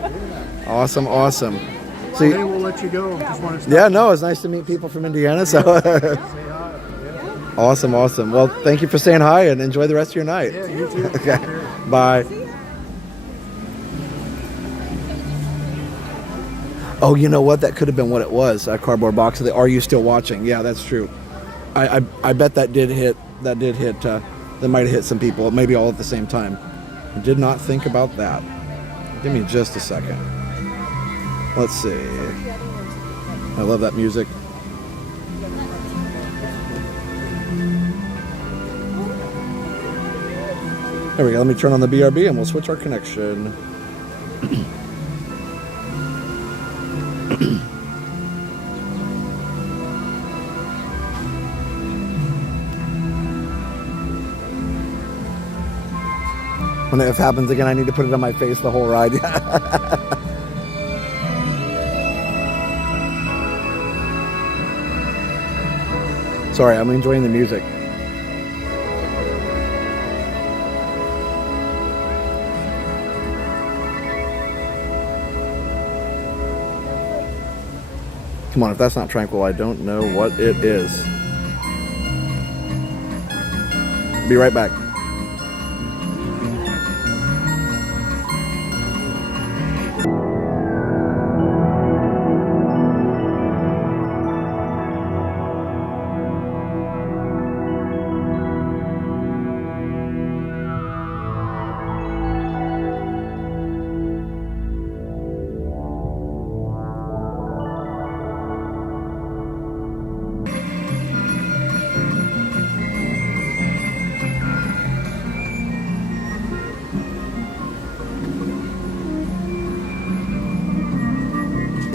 Awesome. So Hey, we'll let you go. Just want to stop. yeah, no, it's nice to meet people from Indiana. So awesome. Well, thank you for saying hi and enjoy the rest of your night. Yeah, you too. Okay. Bye. Oh, you know what? That could have been what it was. A cardboard box. Are you still watching? Yeah, that's true. I bet that did hit. That might have hit some people. Maybe all at the same time. I did not think about that. Give me just a second. Let's see. I love that music. There we go. Let me turn on the BRB and we'll switch our connection. When it happens again, I need to put it on my face the whole ride. Sorry, I'm enjoying the music. Come on, if that's not Tranquil, I don't know what it is. Be right back.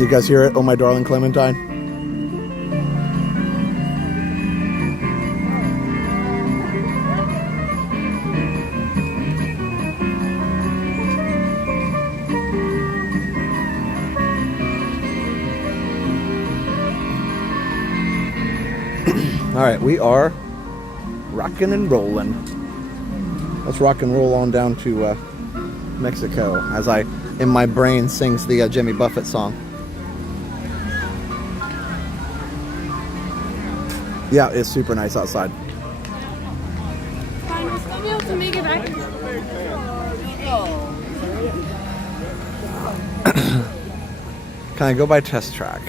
You guys hear it? Oh, my darling Clementine. All right, we are rocking and rolling. Let's rock and roll on down to Mexico as I, in my brain, sings the Jimmy Buffett song. Yeah, it's super nice outside. Fine, we'll still be able to make it back. Can I go by test track?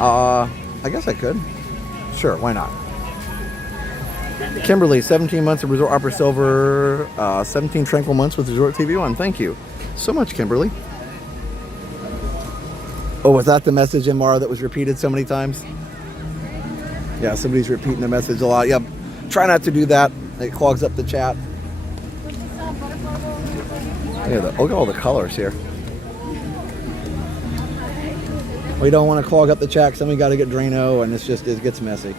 I guess I could. Sure, why not? Kimberly, 17 months of Resort Opera Silver, 17 tranquil months with Resort TV One. Thank you so much, Kimberly. Oh, was that the message in Mara that was repeated so many times? Yeah, somebody's repeating the message a lot. Yep. Try not to do that. It clogs up the chat. Yeah, look at all the colors here. We don't want to clog up the chat because then we got to get Drano and it gets messy.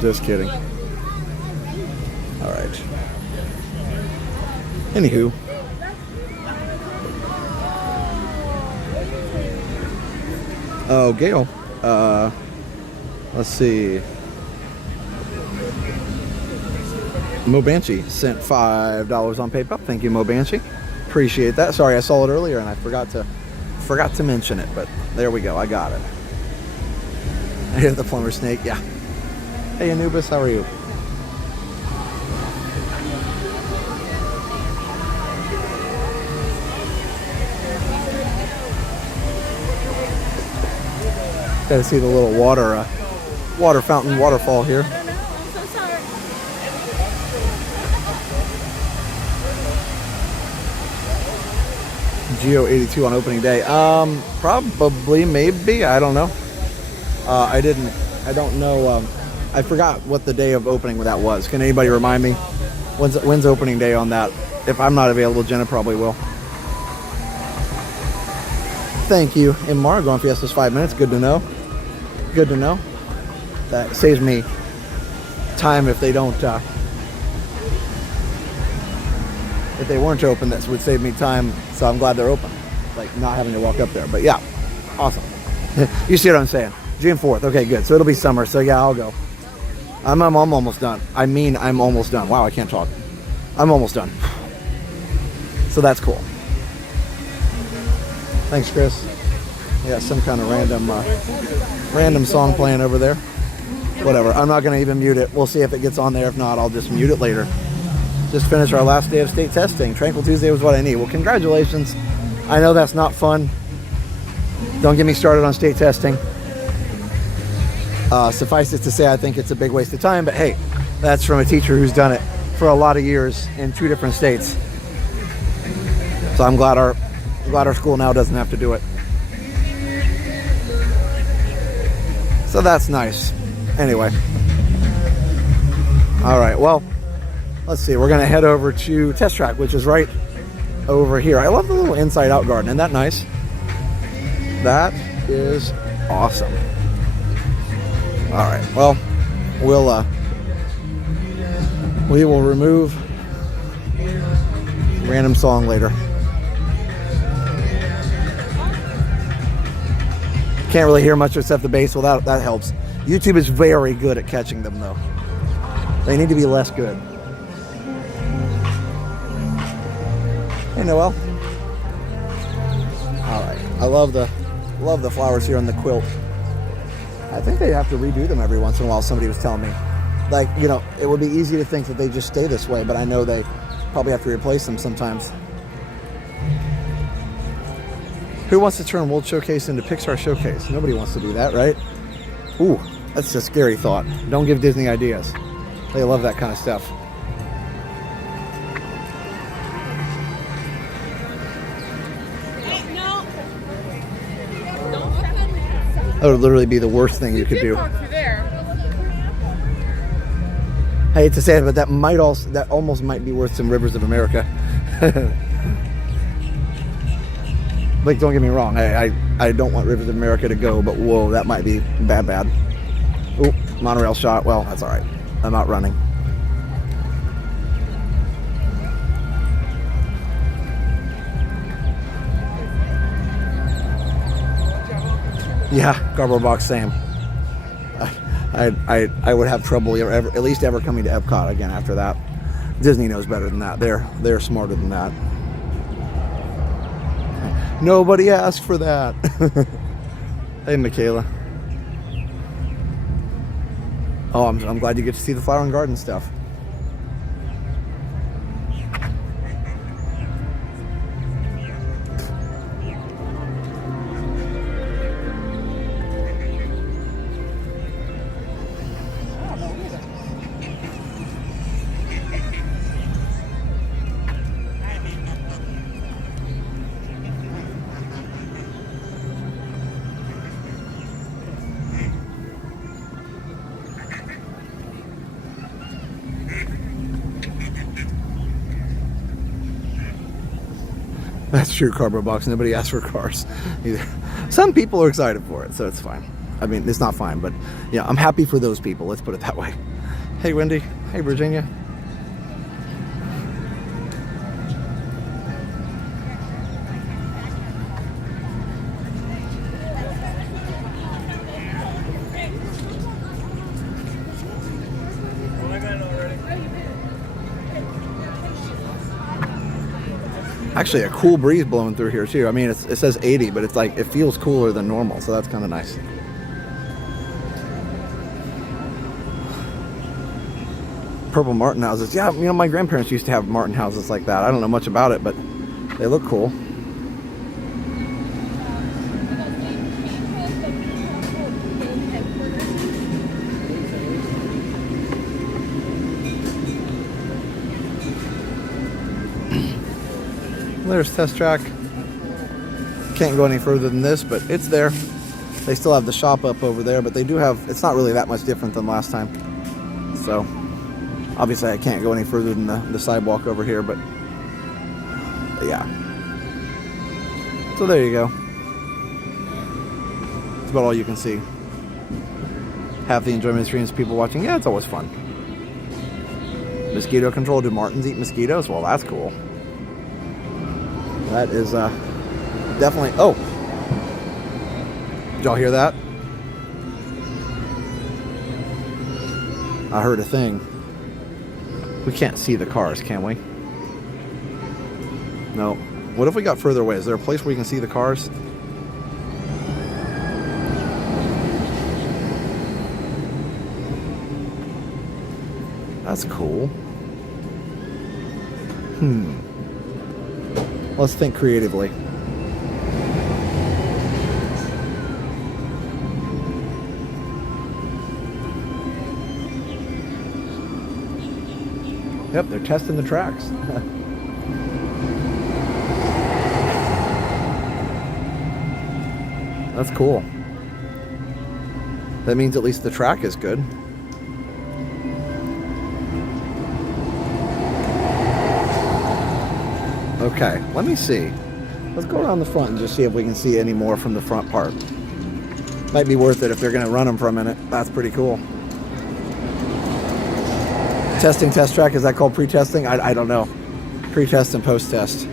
Just kidding. All right. Anywho. Oh, Gail. Let's see. Mo Banshee sent $5 on PayPal. Thank you, Mo Banshee. Appreciate that. Sorry, I saw it earlier and I forgot to mention it, but there we go. I got it. I hear the plumber snake. Yeah. Hey, Anubis, how are you? Got to see the little water fountain waterfall here. Geo 82 on opening day. Probably, maybe. I don't know. I don't know. I forgot what the day of opening that was. Can anybody remind me? When's opening day on that? If I'm not available, Jenna probably will. Thank you. And Mara going Fiesta's 5 minutes. Good to know. Good to know. That saves me time if they don't. If they weren't open, that would save me time. So I'm glad they're open. Like not having to walk up there. But yeah, awesome. You see what I'm saying? June 4th. Okay, good. So it'll be summer. So yeah, I'll go. I'm almost done. I mean, I'm almost done. Wow, I can't talk. I'm almost done. So that's cool. Thanks, Chris. Yeah, some kind of random song playing over there. Whatever. I'm not going to even mute it. We'll see if it gets on there. If not, I'll just mute it later. Just finished our last day of state testing. Tranquil Tuesday was what I need. Well, congratulations. I know that's not fun. Don't get me started on state testing. Suffice it to say, I think it's a big waste of time, but hey, that's from a teacher who's done it for a lot of years in 2 different states. So I'm glad our school now doesn't have to do it. So that's nice. Anyway. All right, well, let's see. We're going to head over to Test Track, which is right over here. I love the little inside-out garden. Isn't that nice? That is awesome. All right. Well, we will remove random song later. Can't really hear much except the bass. Well, that helps. YouTube is very good at catching them, though. They need to be less good. Hey, Noel. All right. I love the flowers here on the quilt. I think they have to redo them every once in a while, somebody was telling me. Like, you know, it would be easy to think that they just stay this way, but I know they probably have to replace them sometimes. Who wants to turn World Showcase into Pixar Showcase? Nobody wants to do that, right? Ooh, that's a scary thought. Don't give Disney ideas. They love that kind of stuff. That would literally be the worst thing you could do. I hate to say it, but that almost might be worth some Rivers of America. Like, don't get me wrong, I don't want Rivers of America to go, but whoa, that might be bad. Oh, monorail shot. Well, that's all right. I'm out running. Yeah, cardboard box, same. I would have trouble at least ever coming to Epcot again after that. Disney knows better than that. They're smarter than that. Nobody asked for that. Hey, Michaela. Oh, I'm glad you get to see the flower and garden stuff. That's true, cardboard box. Nobody asked for cars either. Some people are excited for it, so it's fine. I mean, it's not fine, but yeah, I'm happy for those people. Let's put it that way. Hey, Wendy. Hey, Virginia. Actually, a cool breeze blowing through here too. I mean, it says 80, but it's like it feels cooler than normal, so that's kind of nice. Purple Martin houses. Yeah, you know, my grandparents used to have Martin houses like that. I don't know much about it, but they look cool. There's Test Track. Can't go any further than this, but it's there. They still have the shop up over there, but they do have, it's not really that much different than last time. So, obviously I can't go any further than the sidewalk over here, but yeah. So there you go. That's about all you can see. Half the enjoyment experience, people watching. Yeah, it's always fun. Mosquito control. Do Martins eat mosquitoes? Well, that's cool. That is definitely... Oh! Did y'all hear that? I heard a thing. We can't see the cars, can we? No. What if we got further away? Is there a place where you can see the cars? That's cool. Let's think creatively. Yep, they're testing the tracks. That's cool. That means at least the track is good. Okay, let me see. Let's go around the front and just see if we can see any more from the front part. Might be worth it if they're going to run them for a minute. That's pretty cool. Testing Test Track, is that called pre-testing? I don't know. Pre-test and post-test.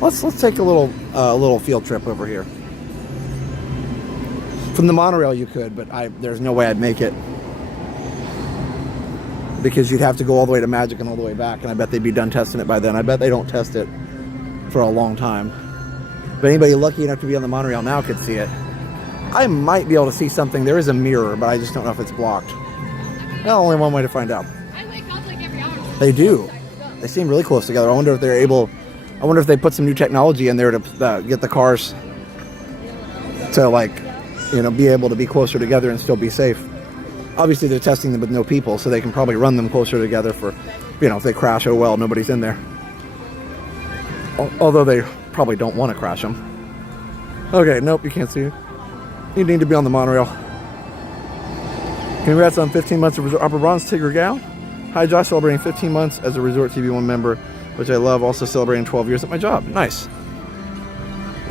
Let's take a little field trip over here. From the monorail you could, but there's no way I'd make it. Because you'd have to go all the way to Magic and all the way back, and I bet they'd be done testing it by then. I bet they don't test it for a long time. But anybody lucky enough to be on the monorail now could see it. I might be able to see something. There is a mirror, but I just don't know if it's blocked. Well, only one way to find out. I wake up like every hour. They do. They seem really close together. I wonder if they're able... I wonder if they put some new technology in there to get the cars to, like, you know, be able to be closer together and still be safe. Obviously, they're testing them with no people, so they can probably run them closer together for, you know, if they crash, oh well, nobody's in there. Although they probably don't want to crash them. Okay, nope, you can't see it. You need to be on the monorail. Congrats on 15 months of Resort Upper Bronze, Tigger Gal. Hi, Josh, celebrating 15 months as a Resort TV1 member, which I love. Also celebrating 12 years at my job. Nice.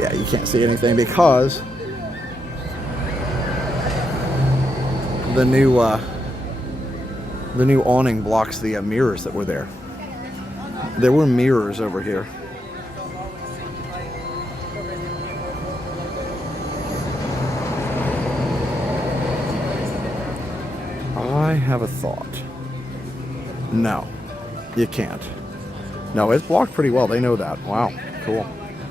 Yeah, you can't see anything because the new awning blocks the mirrors that were there. There were mirrors over here. I have a thought. No, you can't. No, it's blocked pretty well. They know that. Wow, cool.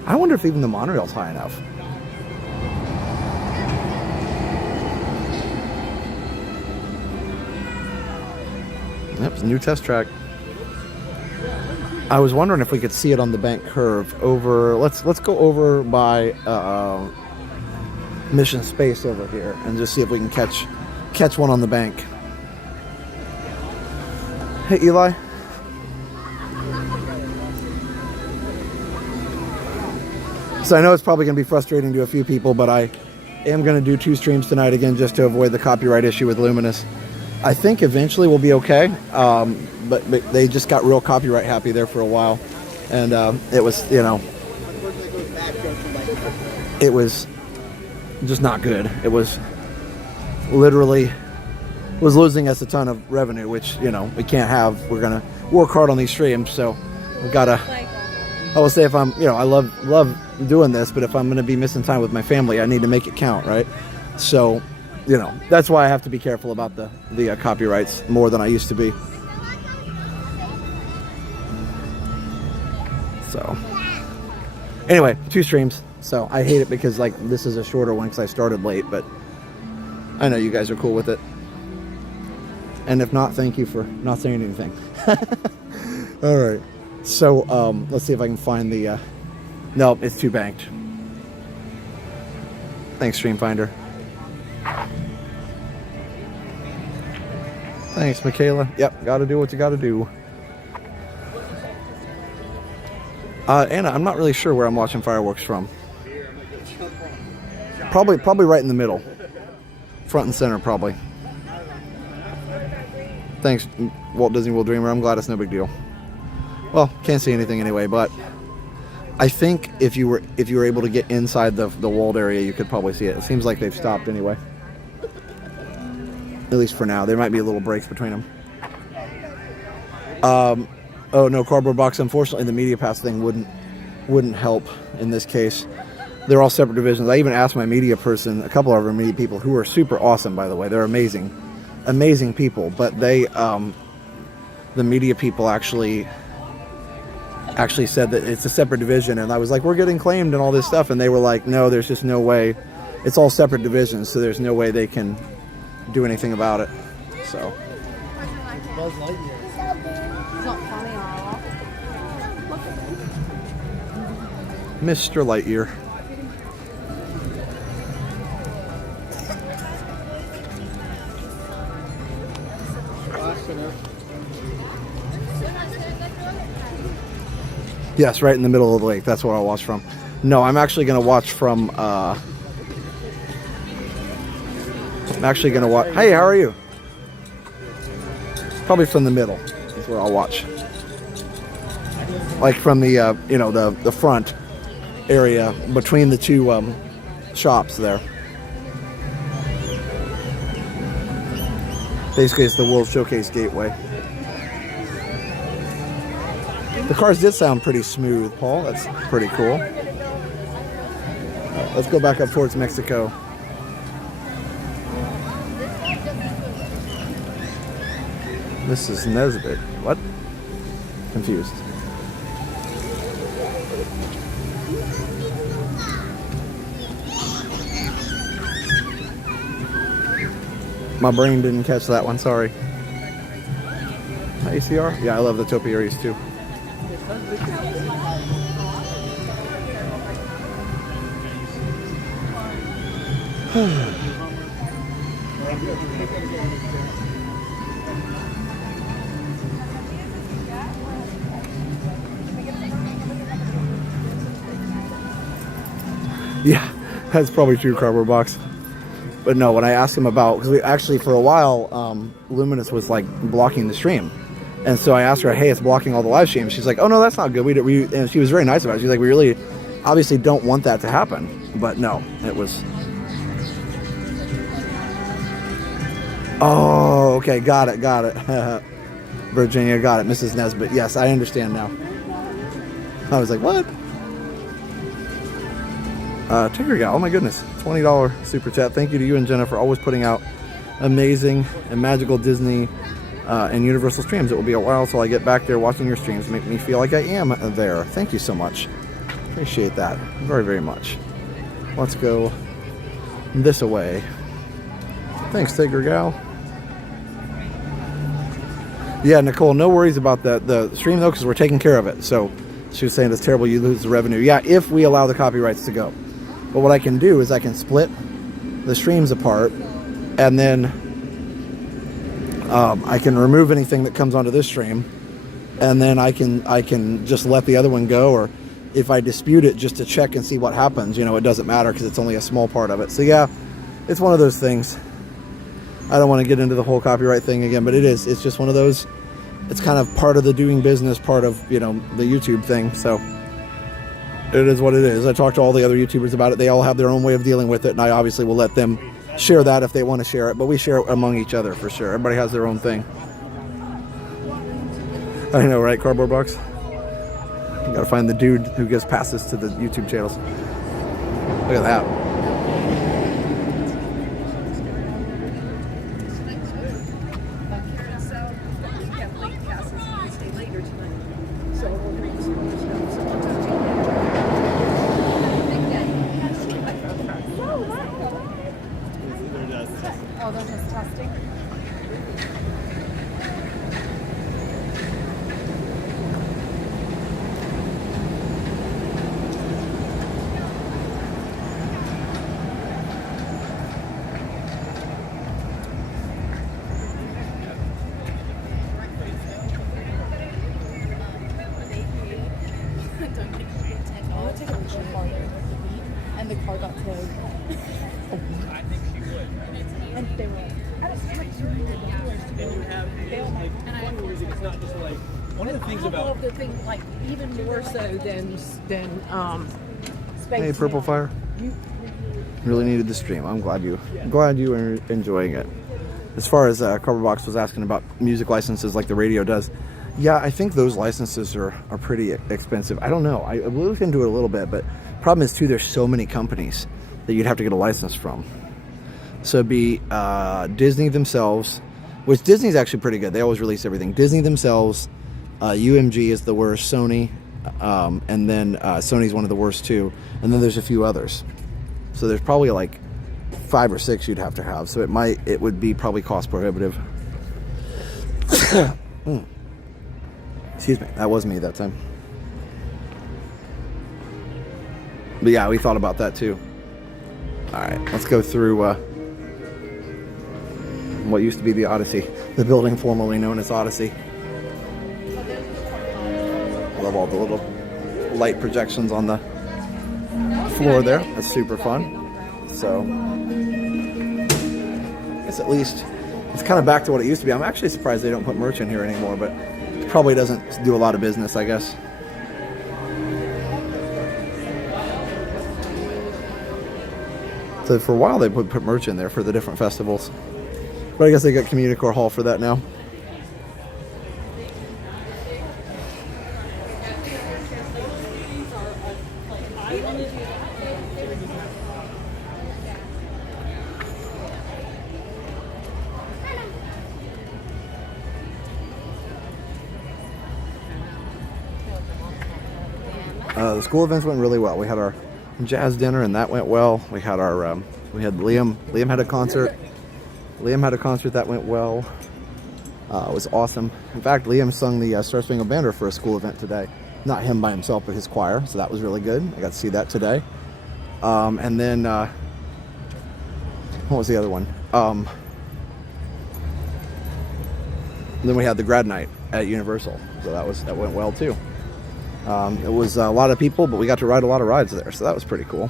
I wonder if even the monorail's high enough. Yep, it's a new test track. I was wondering if we could see it on the bank curve over. Let's go over by Mission Space over here and just see if we can catch one on the bank. Hey, Eli. So I know it's probably going to be frustrating to a few people, but I am going to do 2 streams tonight again just to avoid the copyright issue with Luminous. I think eventually we'll be okay, but they just got real copyright happy there for a while, and it was, you know, it was just not good. It was literally losing us a ton of revenue, which, you know, we can't have. We're gonna work hard on these streams, so we've got to. I will say, if I'm, you know, I love doing this, but if I'm gonna be missing time with my family, I need to make it count, right? So, you know, that's why I have to be careful about the copyrights more than I used to be. So, anyway, 2 streams. So I hate it because, like, this is a shorter one because I started late, but I know you guys are cool with it. And if not, thank you for not saying anything. All right. So let's see if I can find the. No, it's too banked. Thanks, Streamfinder. Thanks, Michaela. Yep, gotta do what you gotta do. Anna, I'm not really sure where I'm watching fireworks from. Probably right in the middle. Front and center, probably. Thanks, Walt Disney World Dreamer. I'm glad it's no big deal. Well, can't see anything anyway, but I think if you were able to get inside the walled area, you could probably see it. It seems like they've stopped anyway. At least for now. There might be a little breaks between them. Oh no, cardboard box. Unfortunately, the media pass thing wouldn't help in this case. They're all separate divisions. I even asked my media person, a couple of our media people, who are super awesome, by the way. They're amazing people. But they, the media people actually said that it's a separate division, and I was like, we're getting claimed and all this stuff, and they were like, no, there's just no way. It's all separate divisions, so there's no way they can do anything about it. So. Buzz Lightyear. It's not funny at all. Mr. Lightyear. Yes, right in the middle of the lake. That's where I'll watch from. No, I'm actually going to watch from... I'm actually going to watch... Hey, how are you? Probably from the middle is where I'll watch. Like from the, you know, the front area between the 2 shops there. Basically, it's the World Showcase Gateway. The cars did sound pretty smooth, Paul. That's pretty cool. Let's go back up towards Mexico. Mrs. Nesbitt. What? Confused. My brain didn't catch that one, sorry. ACR? Yeah, I love the topiaries too. Yeah, that's probably true, cardboard box. But no, when I asked him about, because we actually for a while, Luminous was like blocking the stream, and so I asked her, "Hey, it's blocking all the live streams." She's like, "Oh no, that's not good." And she was very nice about it. She's like, "We really obviously don't want that to happen, but no, it was. Oh, okay, got it. Virginia, got it. Mrs. Nesbitt. Yes, I understand now. I was like, what? Tinker Gal, oh my goodness. $20 super chat. Thank you to you and Jenna for always putting out amazing and magical Disney and Universal streams. It will be a while till I get back there watching your streams. Make me feel like I am there. Thank you so much. Appreciate that very, very much. Let's go this away. Thanks, Tinker Gal. Yeah, Nicole, no worries about the stream though, because we're taking care of it. So she was saying it's terrible, you lose the revenue. Yeah, if we allow the copyrights to go. But what I can do is I can split the streams apart, and then I can remove anything that comes onto this stream, and then I can just let the other one go, or if I dispute it, just to check and see what happens. You know, it doesn't matter because it's only a small part of it. So yeah, it's one of those things. I don't want to get into the whole copyright thing again, but it's just one of those. It's kind of part of the doing business, part of, you know, the YouTube thing. So it is what it is. I talked to all the other YouTubers about it. They all have their own way of dealing with it, and I obviously will let them share that if they want to share it, but we share it among each other for sure. Everybody has their own thing. I know, right? Cardboard box. You gotta find the dude who gives passes to the YouTube channels. Look at that. Hey, Purple Fire. Really needed the stream. I'm glad you are enjoying it. As far as Cardboard Box was asking about music licenses like the radio does, yeah, I think those licenses are pretty expensive. I don't know. I looked into it a little bit, but problem is too, there's so many companies that you'd have to get a license from. So it'd be Disney themselves, which Disney's actually pretty good. They always release everything. Disney themselves, UMG is the worst, Sony, and then Sony's one of the worst too, and then there's a few others. So there's probably like 5 or 6 you'd have to have. So it would be probably cost prohibitive. Excuse me, that was me that time. But yeah, we thought about that too. All right, let's go through what used to be the Odyssey, the building formerly known as Odyssey. Love all the little light projections on the floor there. That's super fun. So I guess at least it's kind of back to what it used to be. I'm actually surprised they don't put merch in here anymore, but it probably doesn't do a lot of business, I guess. So for a while they put merch in there for the different festivals, but I guess they got Communicore Hall for that now. The school events went really well. We had our jazz dinner and that went well. We had our we had Liam had a concert. That went well. It was awesome. In fact, Liam sung the Star Spangled Banner for a school event today. Not him by himself, but his choir. So that was really good. I got to see that today. And then what was the other one? Then we had the grad night at Universal. So that went well too. It was a lot of people, but we got to ride a lot of rides there, so that was pretty cool.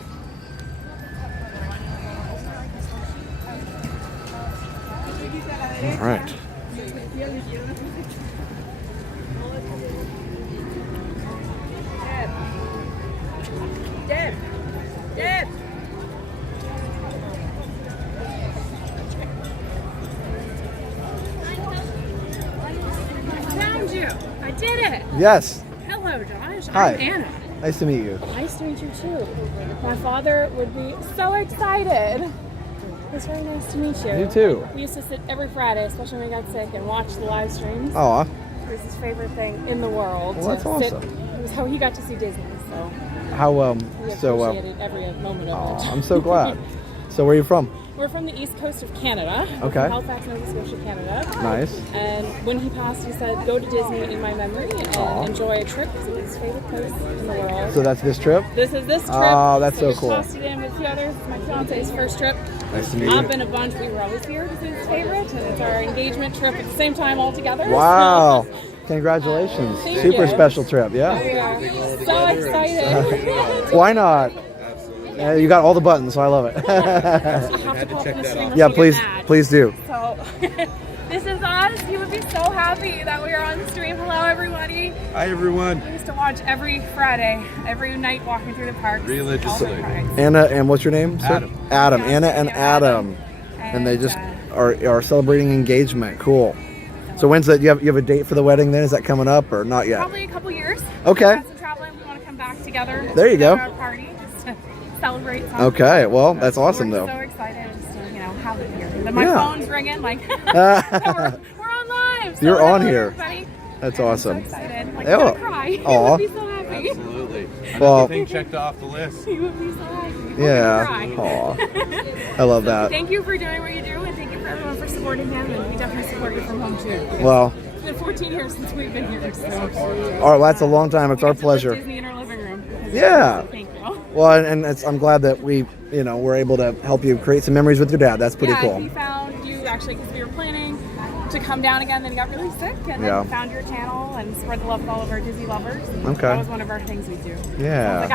All right. Yes. Hello, Josh. Hi. I'm Anna. Nice to meet you. Nice to meet you too. My father would be so excited. It's very nice to meet you. You too. We used to sit every Friday, especially when we got sick, and watch the live streams. Aw. It was his favorite thing in the world. Well, that's to awesome. It was how he got to see Disney. So How we appreciated every moment of it. I'm so glad. So where are you from? We're from the east coast of Canada. We're Okay. From Halifax, Nova Scotia, Canada. Nice. And when he passed, he said, "Go to Disney in my memory and Aw. enjoy a trip because it was his favorite place in the world." So that's this trip? This is this trip. Oh, that's so we cool. tossed it in with a few others. It's my fiance's first trip. Nice to meet I've you. been a bunch. We were always here because it's his favorite, and it's our engagement trip at the same time all together. Wow. Congratulations. Thank Super you. special trip, yeah? We are so excited. Why not? You got all the buttons, so I love it. I have to check that off. Yeah, please do. So, this is us. He would be so happy that we are on the stream. Hello, everybody. Hi, everyone. We used to watch every Friday, every night walking through the parks. Religiously. Anna, and what's your name? sir? Adam. Adam. Anna and Adam. And they just are celebrating engagement. Cool. So when's that? You have a date for the wedding then? Is that coming up or not yet? Probably a couple years. Okay. We got some traveling. We want to come back together. There you go. Have our party just to celebrate. Something. Okay, well, that's awesome We're though. so excited just to, have it here. My Yeah. phone's ringing like we're on live. So You're on hello, here. everybody. That's awesome. I'm so excited. Like, Yeah. I'm gonna cry. He Aw. would be so happy. Absolutely. Well- Everything checked off the list. He would be so happy. I'm Yeah. gonna cry. Aw. I love that. Thank you for doing what you do, and thank you for everyone for supporting him. And we definitely support you from home too. Well, It's been 14 years since we've been here. So. all right, well, that's a long time. It's our pleasure. Disney in our living room. Yeah. Thank you. Well, and I'm glad that we, we're able to help you create some memories with your dad. That's pretty Yeah, cool. he found you actually because we were planning to come down again. Then he got really sick, and Yeah. then found your channel and spread the love with all of our Disney lovers. And Okay. That was one of our things we do. Yeah.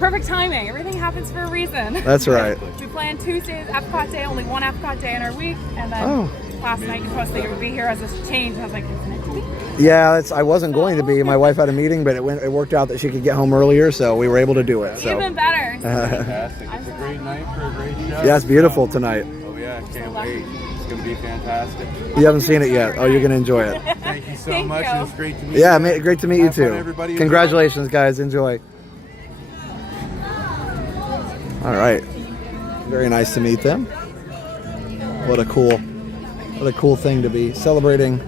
Perfect timing. Everything happens for a reason. That's right. We planned Tuesdays, Epcot Day, only one Epcot Day in our week, and then Oh. last night you posted you would be here as a change. I was like, isn't it to be? Yeah, I wasn't going to be. My wife had a meeting, but it worked out that she could get home earlier, so we were able to do it. So. Even better. Fantastic. It's a great night for a great show. Yeah, it's beautiful tonight. Oh, yeah. Can't wait. It's going to be fantastic. You haven't seen it yet. Oh, you're going to enjoy it. Thank you so Thank much. you. It was great to meet Yeah, you. great to meet you Have fun, too. everybody. Congratulations, guys. Enjoy. All right. Very nice to meet them. What a cool thing to be celebrating.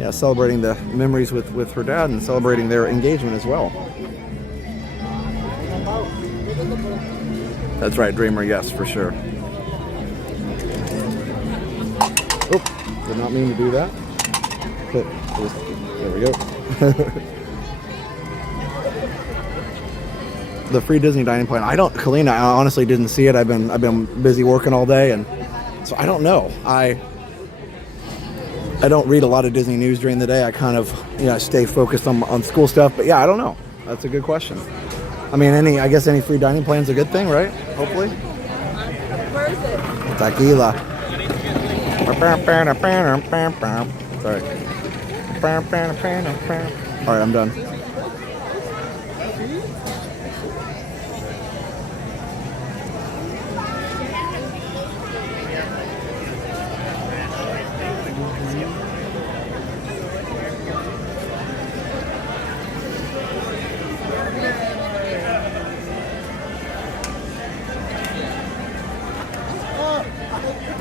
Yeah, celebrating the memories with her dad and celebrating their engagement as well. That's right, Dreamer. Yes, for sure. Oh, did not mean to do that. But there we go. The free Disney dining plan. Kalina, I honestly didn't see it. I've been busy working all day, and so I don't know. I don't read a lot of Disney news during the day. I kind of stay focused on school stuff. But yeah, I don't know. That's a good question. I mean, I guess any free dining plan is a good thing, right? Hopefully. Where is it? Tequila. Sorry. All right, I'm done.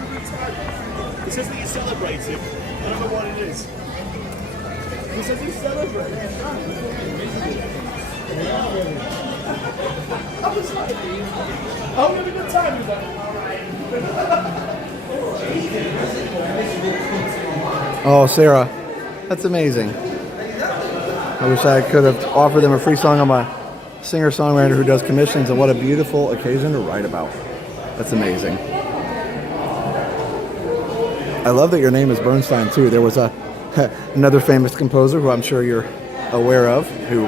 It says that you celebrate it. I don't know what it is. It says you celebrate it. I was like, I'm having a good time with that. Oh, Sarah, that's amazing. I wish I could have offered them a free song. I'm a singer-songwriter who does commissions, and what a beautiful occasion to write about. That's amazing. I love that your name is Bernstein too. There was another famous composer who I'm sure you're aware of who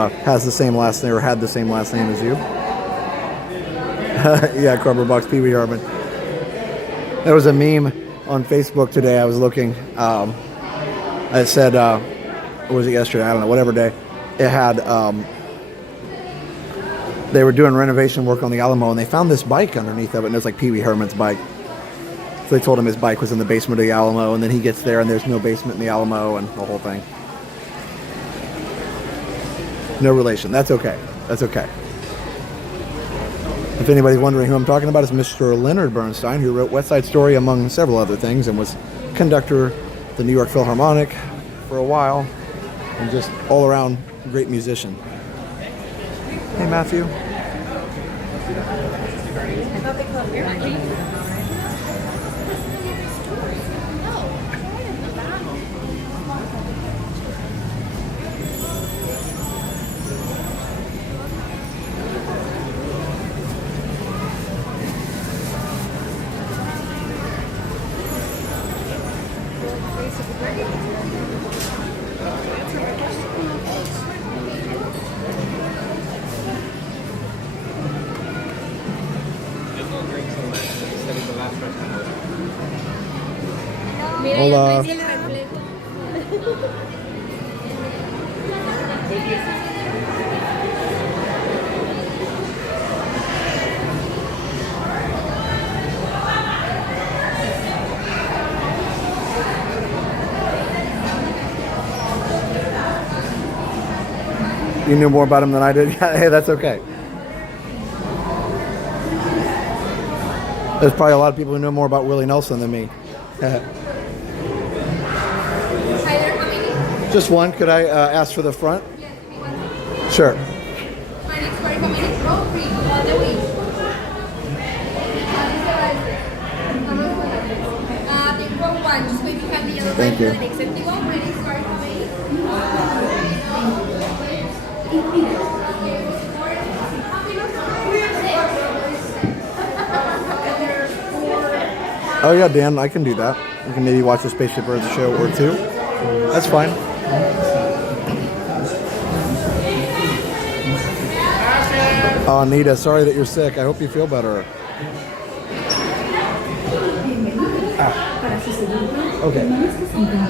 has the same last name or had the same last name as you. Yeah, Cardboard Box Pee Wee Herman. There was a meme on Facebook today. I was looking. It said, or was it yesterday? I don't know. Whatever day. It had. They were doing renovation work on the Alamo, and they found this bike underneath of it, and it was like Pee Wee Herman's bike. So they told him his bike was in the basement of the Alamo, and then he gets there and there's no basement in the Alamo and the whole thing. No relation. That's okay. That's okay. If anybody's wondering who I'm talking about, it's Mr. Leonard Bernstein, who wrote West Side Story among several other things and was conductor of the New York Philharmonic for a while, and just all around great musician. Hey, Matthew. Hola. You knew more about him than I did? Hey, that's okay. There's probably a lot of people who know more about Willie Nelson than me. Just one. Could I ask for the front? Sure. Thank you. Oh yeah, Dan, I can do that. We can maybe watch the Spaceship Earth show or two. That's fine. Oh, Nita, sorry that you're sick. I hope you feel better. Ah. Okay.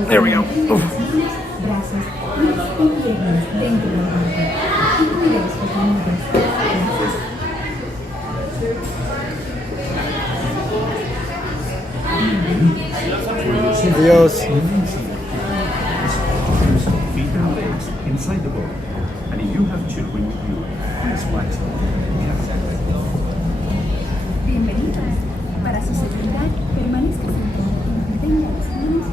There we go. Adios. Feet and legs inside the boat. And if you have children with you, please watch them. Bienvenidos. Para su seguridad, permanezca sentado y mantenga las manos.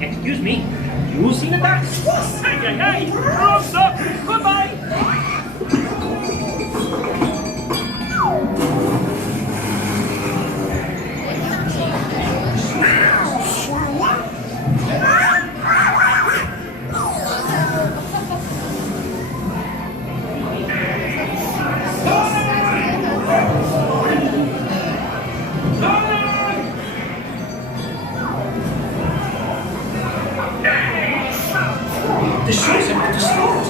Excuse me, you see the duck? Ay, ay, ay! Wrong duck! Goodbye! The show's about to start.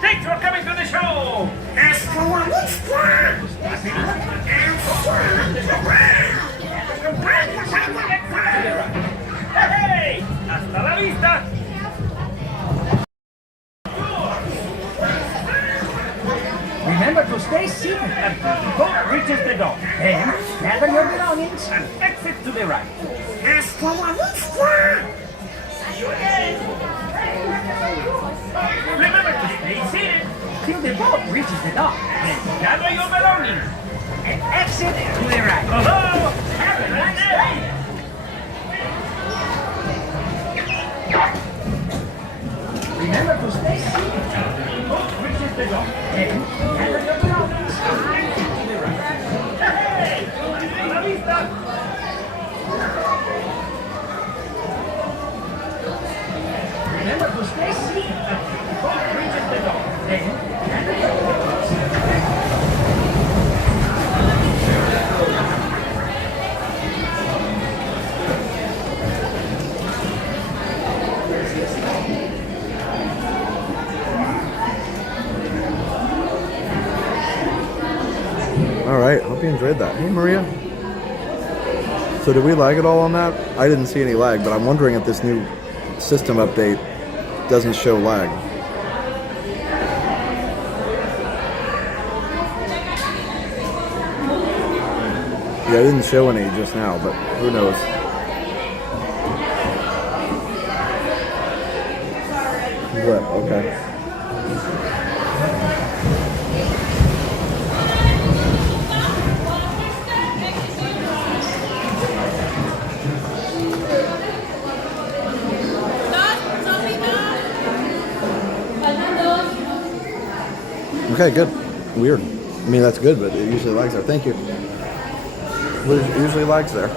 Thanks for coming to the show! Hey! Hasta la vista! Remember to stay seated until the boat reaches the dock. Then, gather your belongings and exit to the right. Hasta la vista! See you again! Remember to stay seated till the boat reaches the dock. Then gather your belongings and exit to the right. Hello! Have a nice day! Remember to stay seated till the boat reaches the dock. Then gather your belongings and exit to the right. Hey! Hasta la vista! Remember to stay seated until the boat reaches the dock. Then gather your belongings. All right, hope you enjoyed that. Hey, Maria. So did we lag at all on that? I didn't see any lag, but I'm wondering if this new system update doesn't show lag. Yeah, I didn't show any just now, but who knows? What? Okay. Okay, good. Weird. I mean, that's good, but it usually lags there. Thank you. It usually lags there.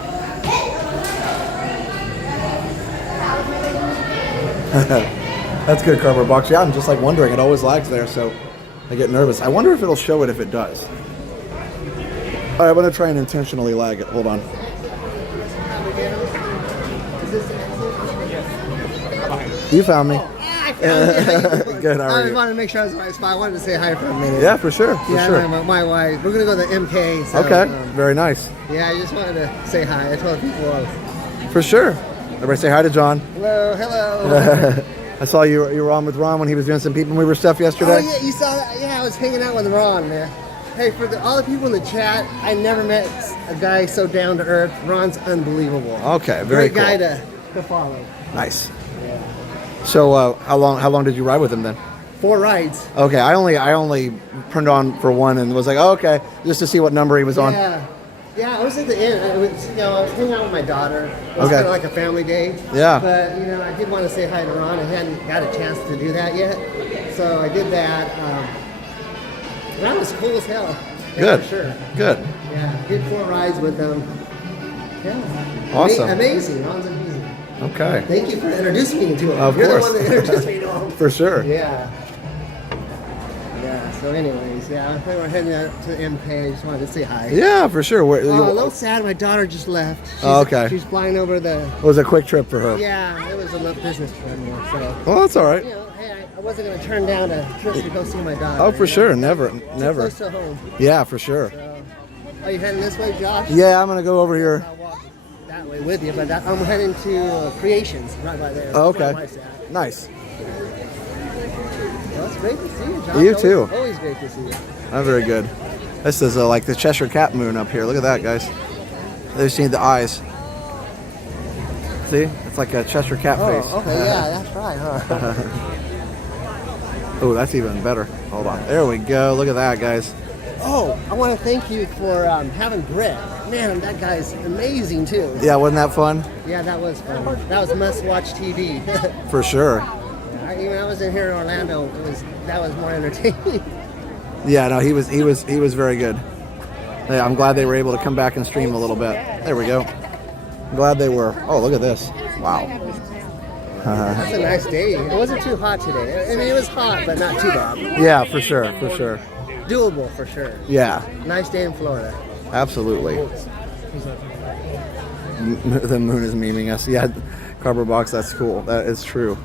That's good, cardboard box. Yeah, I'm just like wondering. It always lags there, so I get nervous. I wonder if it'll show it if it does. All right, I'm going to try and intentionally lag it. Hold on. You found me. Good, how are I you? just wanted to make sure I was in the right spot. I wanted to say hi for a minute. Yeah, for sure. For yeah, sure. my wife. We're going to go to the MK. So, Okay, very nice. yeah, I just wanted to say hi. I told people. For sure. Everybody say hi to John. Hello, hello. I saw you were on with Ron when he was doing some People Mover stuff yesterday. Oh, yeah, you saw that? Yeah, I was hanging out with Ron, man. Hey, for all the people in the chat, I never met a guy so down to earth. Ron's unbelievable. Okay, very Great guy cool. to follow. Nice. So how long did you ride with him then? 4 rides. Okay, I only turned on for one and was like, oh, okay, just to see what number he was on. Yeah, I was at the end. I was hanging out with my daughter. It was Okay. kind of like a family day. Yeah. But I did want to say hi to Ron. I hadn't got a chance to do that yet, so I did that. That was cool as hell. Yeah, Good. for sure. Good. Yeah, did 4 rides with them. Yeah. Awesome. Amazing. Ron's amazing. Okay. Thank you for introducing me to him. Of You're course. the one that introduced me to him. For sure. Yeah. Yeah, so anyways, I think we're heading out to MK. I just wanted to say hi. Yeah, for sure. A little sad. My daughter just left. Okay. She's flying over the... It was a quick trip for her. Yeah, it was a little business trip more, so... Well, that's all right. Hey, I wasn't going to turn down a trip to go see my daughter. Oh, for sure. Never. Never. Close to home. Yeah, for sure. Are you heading this way, Josh? Yeah, I'm going to go over here. I'll walk that way with you, but I'm heading to Creations, right by there. Oh, That's where okay. my wife's at. Nice. Well, it's great to see you, Josh. You too. Always great to see you. Oh, very good. This is like the Cheshire Cat moon up here. Look at that, guys. They've seen the eyes. See? It's like a Cheshire Cat face. Oh, okay, yeah, that's right, huh? Oh, that's even better. Hold on. There we go. Look at that, guys. Oh, I want to thank you for having Brett. Man, that guy's amazing, too. Yeah, wasn't that fun? Yeah, that was fun. That was must-watch TV. For sure. When I was in here in Orlando, that was more entertaining. Yeah, no, he was very good. Yeah, I'm glad they were able to come back and stream a little bit. There we go. I'm glad they were. Oh, look at this. Wow. That's a nice day. It wasn't too hot today. I mean, it was hot, but not too bad. Yeah, for sure, for sure. Doable, for sure. Yeah. Nice day in Florida. Absolutely. The moon is memeing us. Yeah, cardboard box, that's cool. That is true.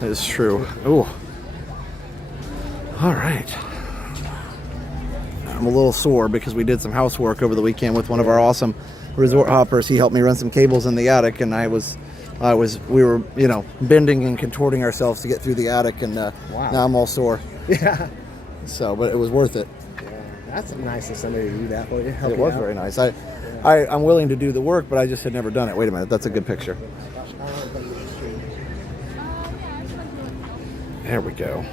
That is true. Ooh. All right. I'm a little sore because we did some housework over the weekend with one of our awesome resort hoppers. He helped me run some cables in the attic, and we were, bending and contorting ourselves to get through the attic, and now I'm all sore. Yeah. So, but it was worth it. Yeah, that's nice of somebody to do that for you. It was very nice. I'm willing to do the work, but I just had never done it. Wait a minute, that's a good picture. There we go.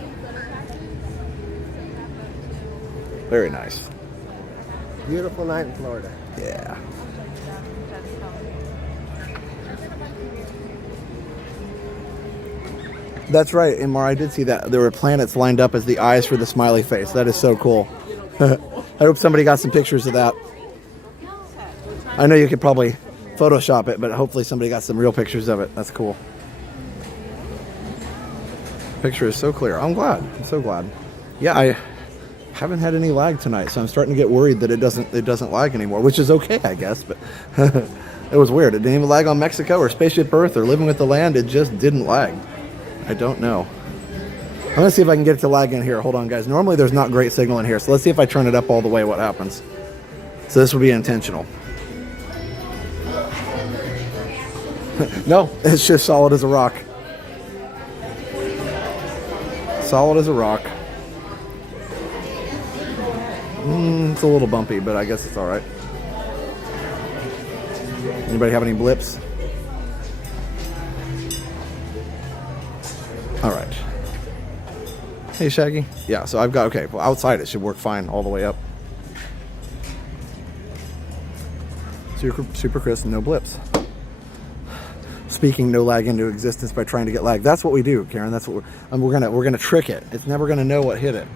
Very nice. Beautiful night in Florida. Yeah. That's right, Imar. I did see that. There were planets lined up as the eyes for the smiley face. That is so cool. I hope somebody got some pictures of that. I know you could probably Photoshop it, but hopefully somebody got some real pictures of it. That's cool. Picture is so clear. I'm glad. I'm so glad. Yeah, I haven't had any lag tonight, so I'm starting to get worried that it doesn't lag anymore, which is okay, I guess. But it was weird. It didn't even lag on Mexico or Spaceship Earth or Living with the Land. It just didn't lag. I don't know. I'm gonna see if I can get it to lag in here. Hold on, guys. Normally there's not great signal in here, so let's see if I turn it up all the way, what happens. So this would be intentional. No, it's just solid as a rock. Solid as a rock. It's a little bumpy, but I guess it's all right. Anybody have any blips? All right. Hey, Shaggy. Yeah, so I've got, okay, well, outside it should work fine all the way up. Super crisp, no blips. Speaking no lag into existence by trying to get lag. That's what we do, Karen. That's what we're gonna trick it. It's never gonna know what hit it.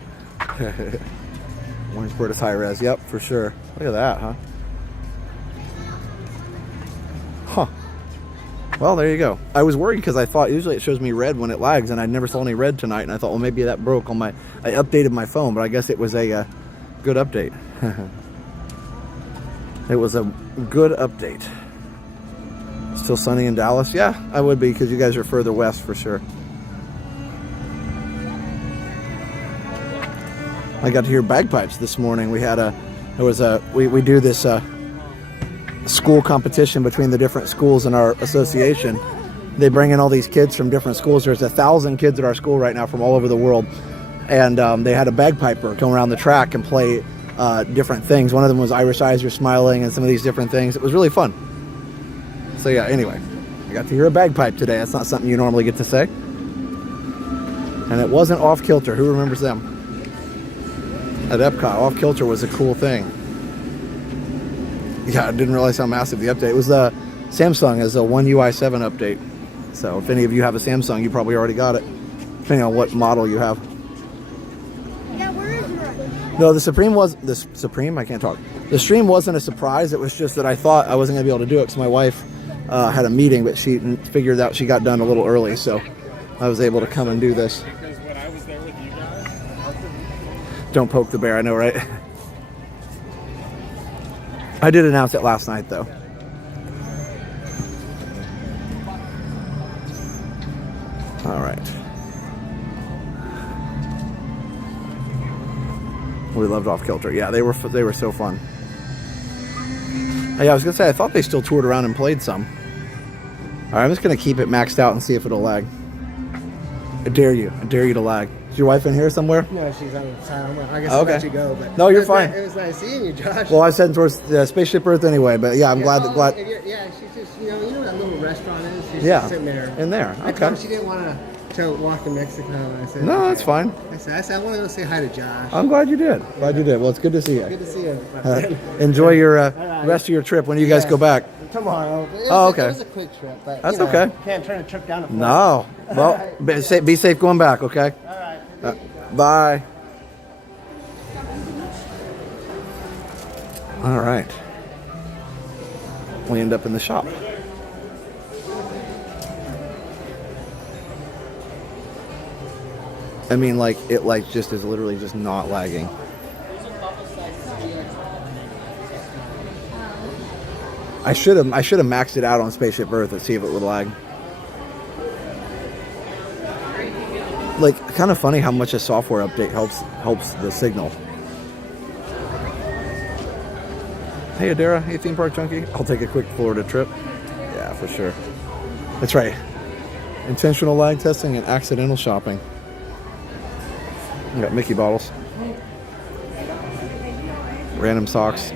Williamsport is high res. Yep, for sure. Look at that, huh? Huh. Well, there you go. I was worried because I thought usually it shows me red when it lags, and I never saw any red tonight, and I thought, well, maybe that broke on my... I updated my phone, but I guess it was a good update. It was a good update. Still sunny in Dallas? Yeah, I would be because you guys are further west for sure. I got to hear bagpipes this morning. We had we do this school competition between the different schools in our association. They bring in all these kids from different schools. There's 1,000 kids at our school right now from all over the world, and they had a bagpiper come around the track and play different things. One of them was Irish Eyes You're Smiling and some of these different things. It was really fun. So yeah, anyway, I got to hear a bagpipe today. That's not something you normally get to say. And it wasn't Off Kilter. Who remembers them? At Epcot, Off Kilter was a cool thing. Yeah, I didn't realize how massive the update was. Samsung has a One UI 7 update. So if any of you have a Samsung, you probably already got it, depending on what model you have. Yeah, where is it? No, the Supreme. I can't talk. The stream wasn't a surprise. It was just that I thought I wasn't gonna be able to do it because my wife had a meeting, but she figured out she got done a little early, so I was able to come and do this. Because when I was there with you guys, Don't poke the bear, I know, right? I did announce it last night, though. All right. We loved Off Kilter. Yeah, they were so fun. Yeah, I was gonna say I thought they still toured around and played some. All right, I'm just gonna keep it maxed out and see if it'll lag. I dare you to lag. Is your wife in here somewhere? No, she's on the side. I guess Okay. I'll let you go. But No, you're fine. It was nice seeing you, Josh. Well, I was heading towards Spaceship Earth anyway, but yeah, I'm glad. Yeah, she's just, you know where that little restaurant is? She's Yeah, just sitting there. in there. I Okay. told her she didn't want to walk to Mexico. And I said, No, okay. that's fine. I said, I want to go say hi to Josh. I'm glad you did. Glad you did. Well, it's good to see you. Good to see you. my friend. Enjoy your right. rest of your trip. When do you guys go back? Tomorrow. Oh, okay. It was a quick trip, but That's you know, okay. Can't turn a trip down. No. Well, be safe going back, okay? All right. Bye. All right. We end up in the shop. I mean, like, it just is literally just not lagging. I should have maxed it out on Spaceship Earth and see if it would lag. Like, kind of funny how much a software update helps the signal. Hey Adara, hey theme park junkie. I'll take a quick Florida trip. Yeah, for sure. That's right. Intentional lag testing and accidental shopping. We got Mickey bottles. Random socks.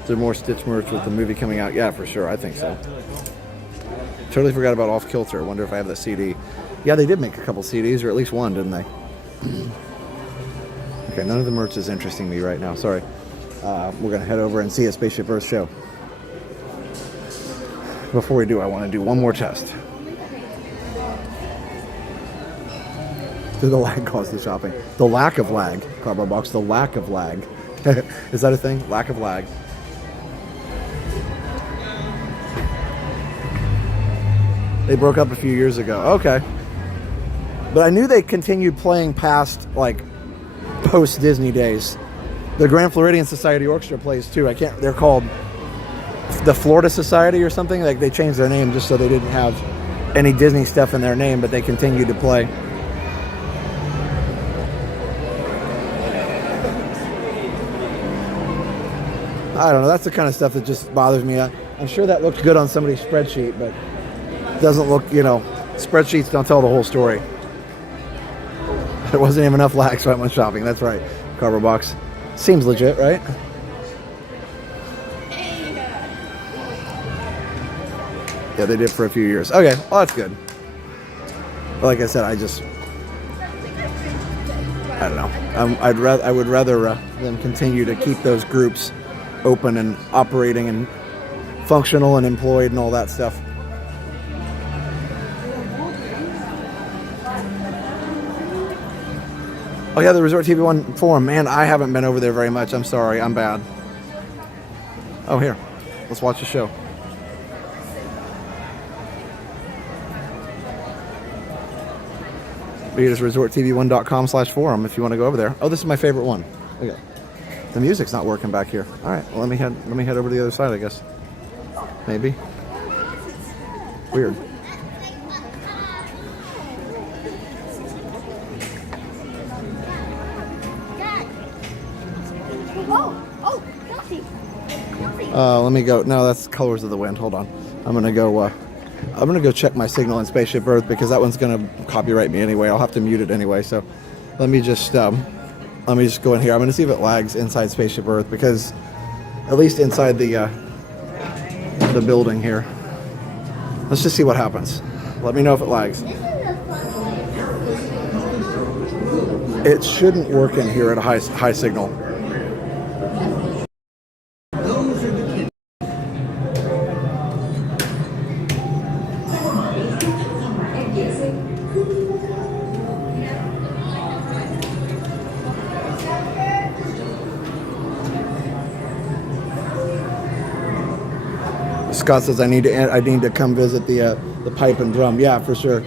Is there more Stitch merch with the movie coming out? Yeah, for sure. I think so. Totally forgot about Off Kilter. I wonder if I have the CD. Yeah, they did make a couple CDs, or at least one, didn't they? Okay, none of the merch is interesting me right now. Sorry. We're going to head over and see a Spaceship Earth show. Before we do, I want to do one more test. Did the lag cause the shopping? The lack of lag. Cardboard box, the lack of lag. Is that a thing? Lack of lag. They broke up a few years ago. Okay. But I knew they continued playing past, like, post-Disney days. The Grand Floridian Society Orchestra plays, too. They're called the Florida Society or something. Like, they changed their name just so they didn't have any Disney stuff in their name, but they continued to play. I don't know. That's the kind of stuff that just bothers me. I'm sure that looked good on somebody's spreadsheet, but it doesn't look, spreadsheets don't tell the whole story. There wasn't even enough lag, so I went shopping. That's right. Cardboard box. Seems legit, right? Yeah, they did for a few years. Okay, well, that's good. But like I said, I don't know. I would rather them continue to keep those groups open and operating and functional and employed and all that stuff. Oh yeah, the Resort TV One forum. Man, I haven't been over there very much. I'm sorry. I'm bad. Oh, here. Let's watch the show. It's resorttv1.com/forum if you want to go over there. Oh, this is my favorite one. Okay. The music's not working back here. All right. Well, let me head over to the other side, I guess. Maybe. Weird. Let me go. No, that's Colors of the Wind. Hold on. I'm gonna go check my signal in Spaceship Earth because that one's gonna copyright me anyway. I'll have to mute it anyway. So let me just go in here. I'm gonna see if it lags inside Spaceship Earth because at least inside the building here. Let's just see what happens. Let me know if it lags. It shouldn't work in here at a high signal. Scott says I need to come visit the pipe and drum. Yeah, for sure.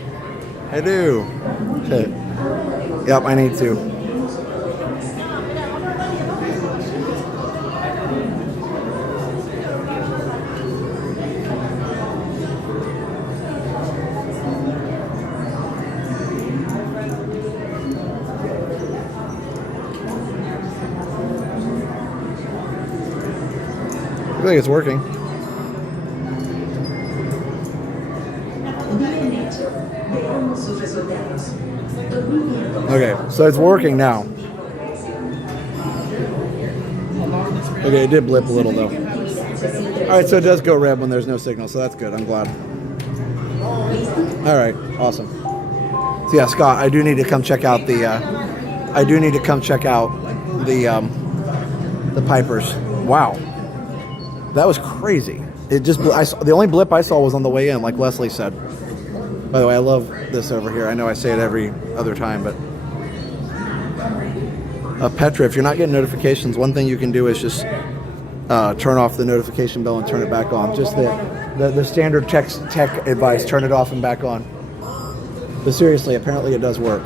I do. Okay. Yep, I need to. I feel like it's working. Okay, so it's working now. Okay, it did blip a little though. Alright, so it does go red when there's no signal, so that's good. I'm glad. Alright, awesome. So yeah, Scott, I do need to come check out the the Pipers. Wow. That was crazy. It just the only blip I saw was on the way in, like Leslie said. By the way, I love this over here. I know I say it every other time, but Petra, if you're not getting notifications, one thing you can do is just turn off the notification bell and turn it back on. Just the standard tech advice, turn it off and back on. But seriously, apparently it does work.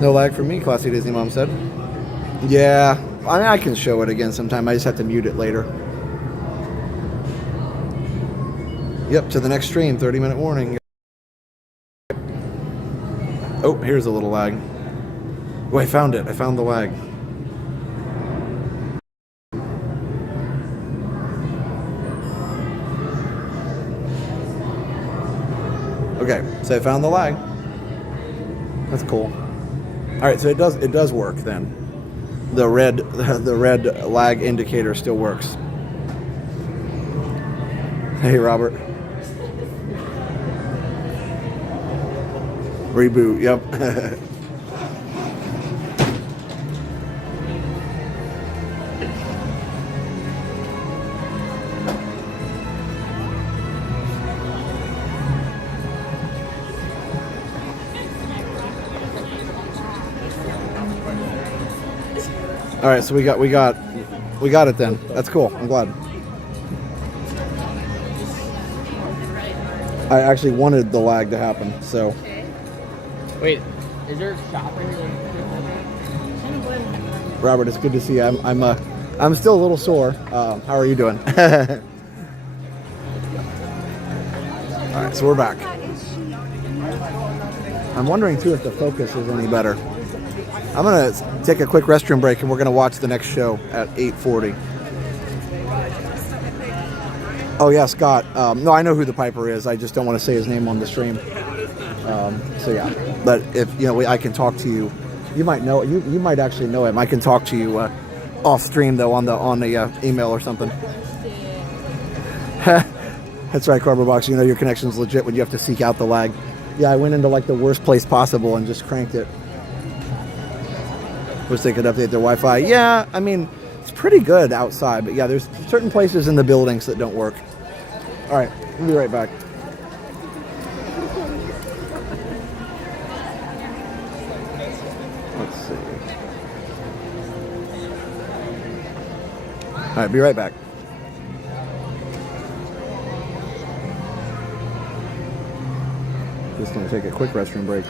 No lag for me, Classy Disney Mom said. Yeah, I mean, I can show it again sometime. I just have to mute it later. Yep, to the next stream, 30-minute warning. Oh, here's a little lag. Oh, I found it. I found the lag. Okay, so I found the lag. That's cool. All right, so it does work then. The red lag indicator still works. Hey, Robert. Reboot. Yep. All right, so we got it then. That's cool. I'm glad. I actually wanted the lag to happen, so. Wait, is there shopping? Robert, it's good to see you. I'm still a little sore. How are you doing? All right, so we're back. I'm wondering too if the focus is any better. I'm gonna take a quick restroom break and we're gonna watch the next show at 8:40. Oh yeah, Scott. No, I know who the Piper is. I just don't want to say his name on the stream. So yeah, but if I can talk to you. You might know. You might actually know him. I can talk to you off stream though on the email or something. That's right, Cardboard Box. Your connection's legit when you have to seek out the lag. Yeah, I went into like the worst place possible and just cranked it. Wish they could update their Wi-Fi. Yeah, I mean, pretty good outside, but yeah, there's certain places in the buildings that don't work. All right, we'll be right back. Let's see. All right, be right back. Just gonna take a quick restroom break.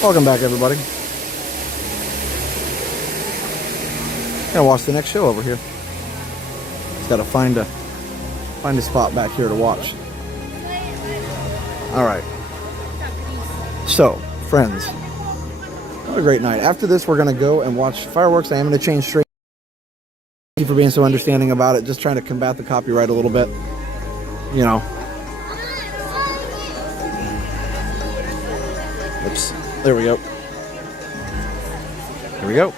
Welcome back, everybody. Gonna watch the next show over here. Just gotta find a spot back here to watch. All right. So, friends, a great night. After this, we're going to go and watch fireworks. I am going to change straight. Thank you for being so understanding about it. Just trying to combat the copyright a little bit. You know. Oops. There we go. Here we go.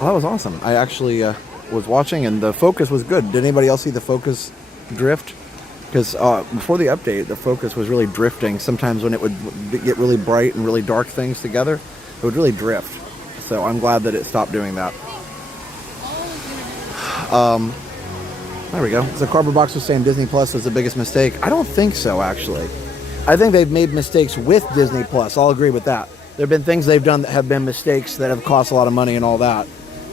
Well, that was awesome. I actually was watching, and the focus was good. Did anybody else see the focus drift? Because before the update, the focus was really drifting. Sometimes when it would get really bright and really dark things together, it would really drift. So I'm glad that it stopped doing that. There we go. So Cardboard Box was saying Disney Plus was the biggest mistake. I don't think so, actually. I think they've made mistakes with Disney Plus. I'll agree with that. There have been things they've done that have been mistakes that have cost a lot of money and all that.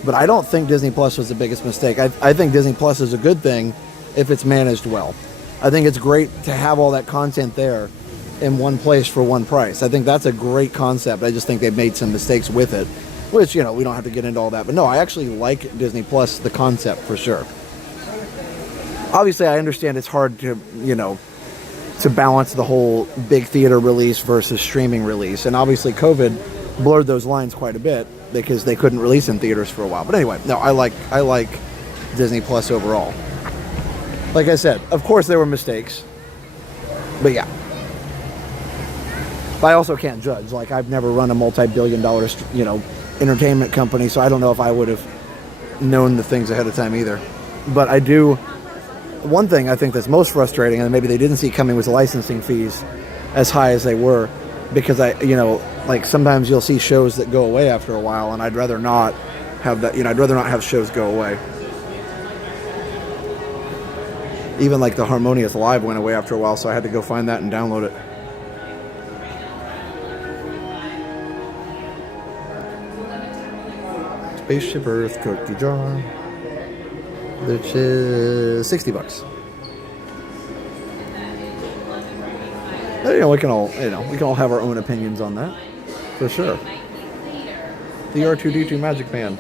But I don't think Disney Plus was the biggest mistake. I think Disney Plus is a good thing if it's managed well. I think it's great to have all that content there in one place for one price. I think that's a great concept. I just think they've made some mistakes with it, which, you know, we don't have to get into all that. But no, I actually like Disney Plus, the concept, for sure. Obviously, I understand it's hard to, you know, to balance the whole big theater release versus streaming release. And obviously COVID blurred those lines quite a bit because they couldn't release in theaters for a while. But anyway, no, I like Disney Plus overall. Like I said, of course there were mistakes, but yeah. But I also can't judge. Like, I've never run a multi-billion-dollar, you know, entertainment company, so I don't know if I would have known the things ahead of time either. But I do one thing I think that's most frustrating, and maybe they didn't see coming, was the licensing fees as high as they were, because like sometimes you'll see shows that go away after a while, and I'd rather not have that. I'd rather not have shows go away. Even like the Harmonious Live went away after a while, so I had to go find that and download it. Spaceship Earth cookie jar, which is $60. We can all have our own opinions on that, for sure. The R2-D2 Magic Band.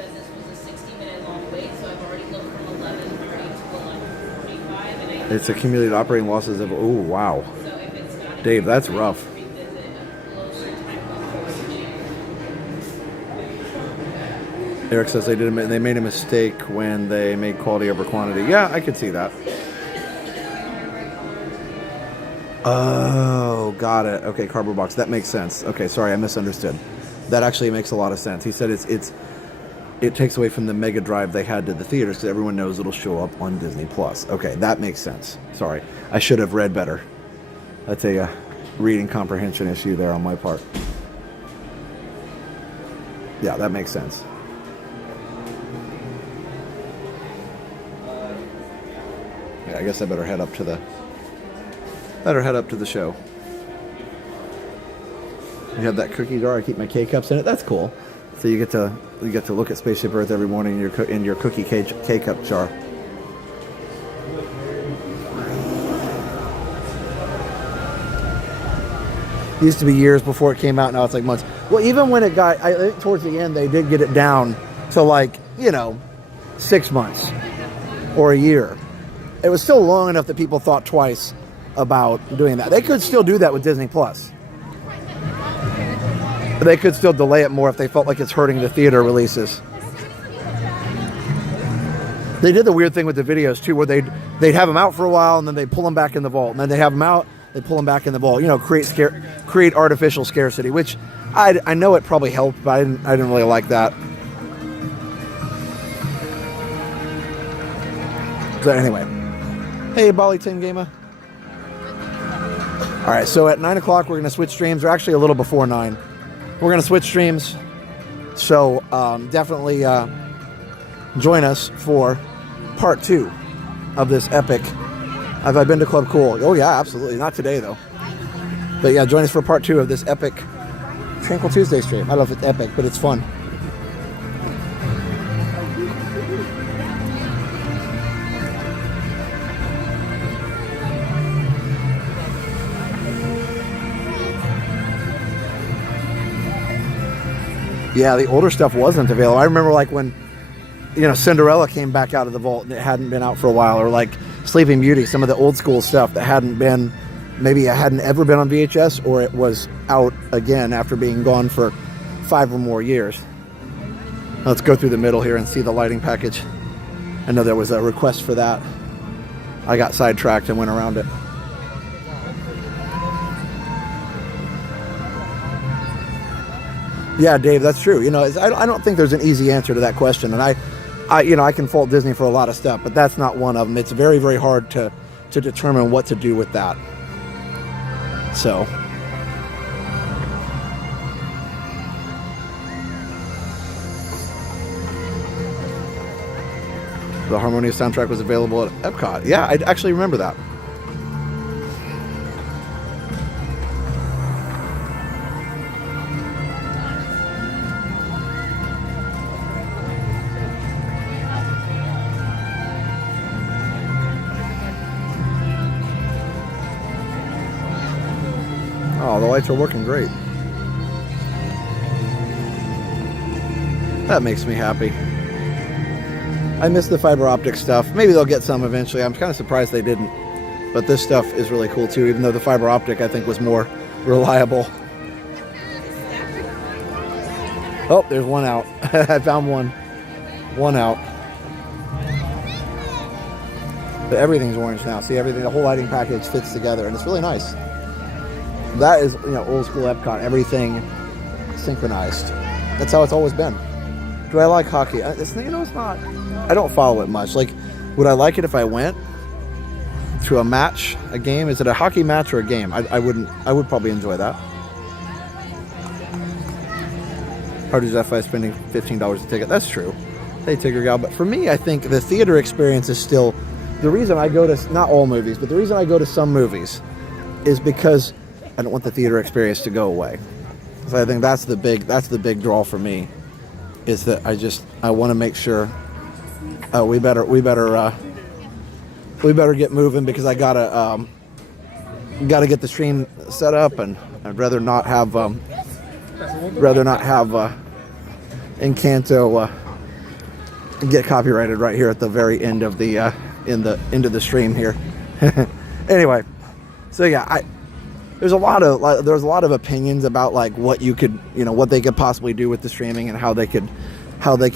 It's accumulated operating losses of, oh wow, Dave, that's rough. Eric says they made a mistake when they made quality over quantity. Yeah, I could see that. Oh, got it. Okay, cardboard box. That makes sense. Okay, sorry, I misunderstood. That actually makes a lot of sense. He said it takes away from the mega drive they had to the theaters, because everyone knows it'll show up on Disney Plus. Okay, that makes sense. Sorry, I should have read better. That's a reading comprehension issue there on my part. Yeah, that makes sense. Yeah, I guess I better head up to the show. You have that cookie jar. I keep my K-cups in it. That's cool. So you get to look at Spaceship Earth every morning in your cookie K-cup jar. It used to be years before it came out. Now it's like months. Well, even when it got, I think towards the end, they did get it down to 6 months or a year. It was still long enough that people thought twice about doing that. They could still do that with Disney Plus. They could still delay it more if they felt like it's hurting the theater releases. They did the weird thing with the videos too, where they'd have them out for a while and then they'd pull them back in the vault, and then they have them out, they pull them back in the vault. Create artificial scarcity, which I know it probably helped, but I didn't really like that. So anyway, hey Bali Tin Gamer. All right, so at 9 o'clock we're going to switch streams, or actually a little before 9. We're going to switch streams, so definitely join us for part 2 of this epic. Have I been to Club Cool? Oh yeah, absolutely. Not today though. But yeah, join us for part 2 of this epic Tranquil Tuesday stream. I don't know if it's epic, but it's fun. Yeah, the older stuff wasn't available. I remember like when, Cinderella came back out of the vault and it hadn't been out for a while, or like Sleeping Beauty, some of the old school stuff that hadn't ever been on VHS, or it was out again after being gone for 5 or more years. Let's go through the middle here and see the lighting package. I know there was a request for that. I got sidetracked and went around it. Yeah, Dave, that's true. I don't think there's an easy answer to that question, and I can fault Disney for a lot of stuff, but that's not one of them. It's very, very hard to determine what to do with that. So, the Harmonious soundtrack was available at Epcot. Yeah, I actually remember that. Oh, the lights are working great. That makes me happy. I miss the fiber optic stuff. Maybe they'll get some eventually. I'm kind of surprised they didn't. But this stuff is really cool too, even though the fiber optic I think was more reliable. Oh, there's one out. I found one. One out. But everything's orange now. See, everything, the whole lighting package fits together, and it's really nice. That is, old school Epcot. Everything synchronized. That's how it's always been. Do I like hockey? It's not. I don't follow it much. Like, would I like it if I went? to a match, a game. Is it a hockey match or a game? I would probably enjoy that. Hard to justify spending $15 a ticket. That's true. Hey, Tigger Gal. But for me, I think the theater experience is still the reason I go to, not all movies, but the reason I go to some movies is because I don't want the theater experience to go away. So I think that's the big draw for me, is that I want to make sure we better get moving, because I gotta get the stream set up, and I'd rather not have Encanto get copyrighted right here at the very end of the end of the stream here. Anyway, so yeah, there's a lot of opinions about like what you could, what they could possibly do with the streaming and how they could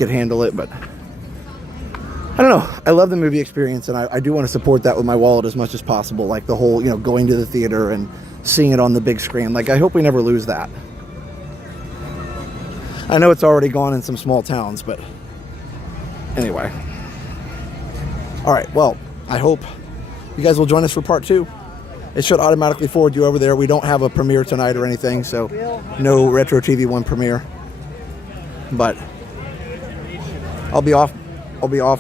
handle it, but I don't know. I love the movie experience, and I do want to support that with my wallet as much as possible, like the whole, going to the theater and seeing it on the big screen. Like, I hope we never lose that. I know it's already gone in some small towns, but anyway. All right, well, I hope you guys will join us for part 2. It should automatically forward you over there. We don't have a premiere tonight or anything, so no Retro TV 1 premiere. But I'll be off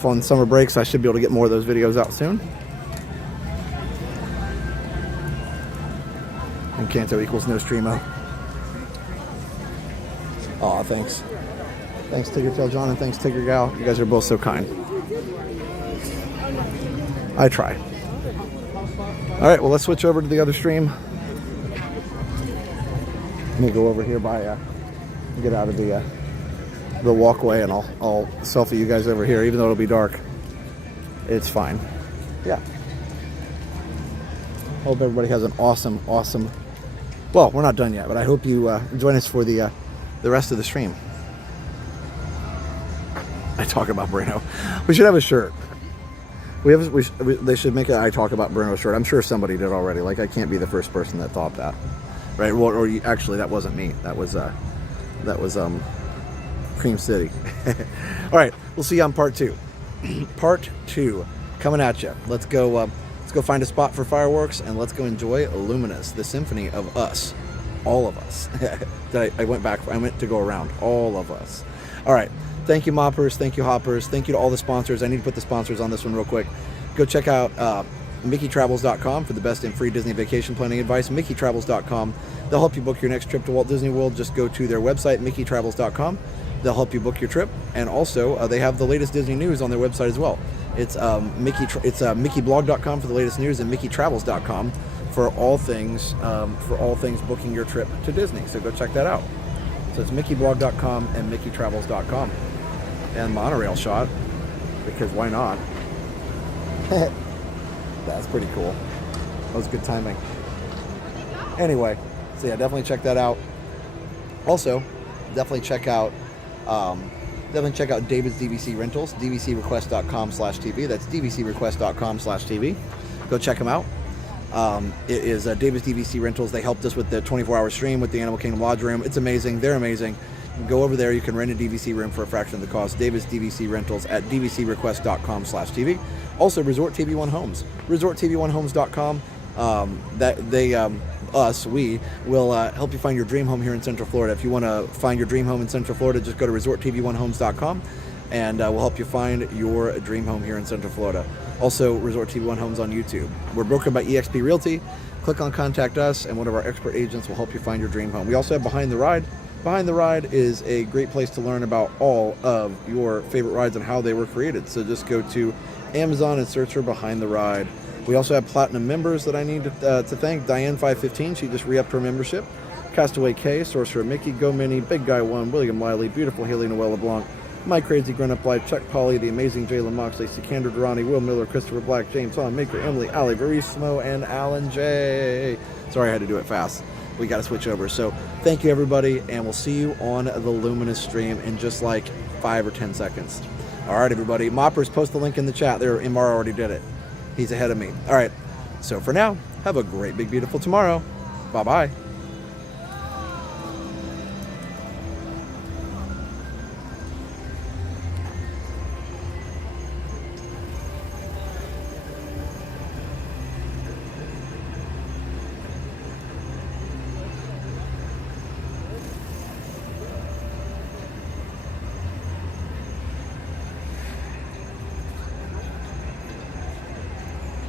on summer breaks. I should be able to get more of those videos out soon. Encanto equals no streamo. Aw, thanks. Thanks, Tigger Tail John, and thanks, Tigger Gal. You guys are both so kind. I try. All right, well, let's switch over to the other stream. Let me go over here by, get out of the walkway, and I'll selfie you guys over here, even though it'll be dark. It's fine. Yeah. Hope everybody has an awesome, well, we're not done yet, but I hope you join us for the rest of the stream. I talk about Bruno. We should have a shirt. They should make a I talk about Bruno shirt. I'm sure somebody did already. Like, I can't be the first person that thought that, right? Well, or actually, that wasn't me. That was Cream City. All right, we'll see you on part 2. Part 2 coming at you. Let's go find a spot for fireworks, and let's go enjoy Luminous, the symphony of us, all of us. I went to go around, all of us. All right. Thank you, Moppers. Thank you, Hoppers. Thank you to all the sponsors. I need to put the sponsors on this one real quick. Go check out MickeyTravels.com for the best in free Disney vacation planning advice. MickeyTravels.com. They'll help you book your next trip to Walt Disney World. Just go to their website, MickeyTravels.com. They'll help you book your trip, and also they have the latest Disney news on their website as well. It's MickeyBlog.com for the latest news, and MickeyTravels.com for all things booking your trip to Disney. So go check that out. So it's MickeyBlog.com and MickeyTravels.com. And monorail shot, because why not? That's pretty cool. That was good timing. Anyway, so yeah, definitely check that out. Also, definitely check out David's DVC Rentals, dvcrequest.com/TV. That's dvcrequest.com/TV. Go check them out. It is David's DVC Rentals. They helped us with the 24-hour stream with the Animal Kingdom Lodge room. It's amazing. They're amazing. Go over there. You can rent a DVC room for a fraction of the cost. David's DVC Rentals at dvcrequest.com/TV. Also, Resort TV One Homes. ResortTV1Homes.com. We will help you find your dream home here in Central Florida. If you want to find your dream home in Central Florida, just go to ResortTV1Homes.com, and we'll help you find your dream home here in Central Florida. Also, Resort TV One Homes on YouTube. We're brokered by eXp Realty. Click on Contact Us, and one of our expert agents will help you find your dream home. We also have Behind the Ride. Behind the Ride is a great place to learn about all of your favorite rides and how they were created. So just go to Amazon and search for Behind the Ride. We also have Platinum members that I need to thank. Diane515, she just re-upped her membership. Castaway K, Sorcerer Mickey, Go Mini, Big Guy 1, William Wiley, Beautiful Haley Noella Blanc, My Crazy Grown Up Life, Chuck Polly, The Amazing Jalen Moxley, Sikander Durrani, Will Miller, Christopher Black, James Hahn, Maker, Emily, Ali, Verismo, and Alan J. Sorry I had to do it fast. We got to switch over. So thank you, everybody, and we'll see you on the Luminous stream in just like 5 or 10 seconds. All right, everybody. Moppers, post the link in the chat there. Imar already did it. He's ahead of me. All right. So for now, have a great, big, beautiful tomorrow. Bye-bye.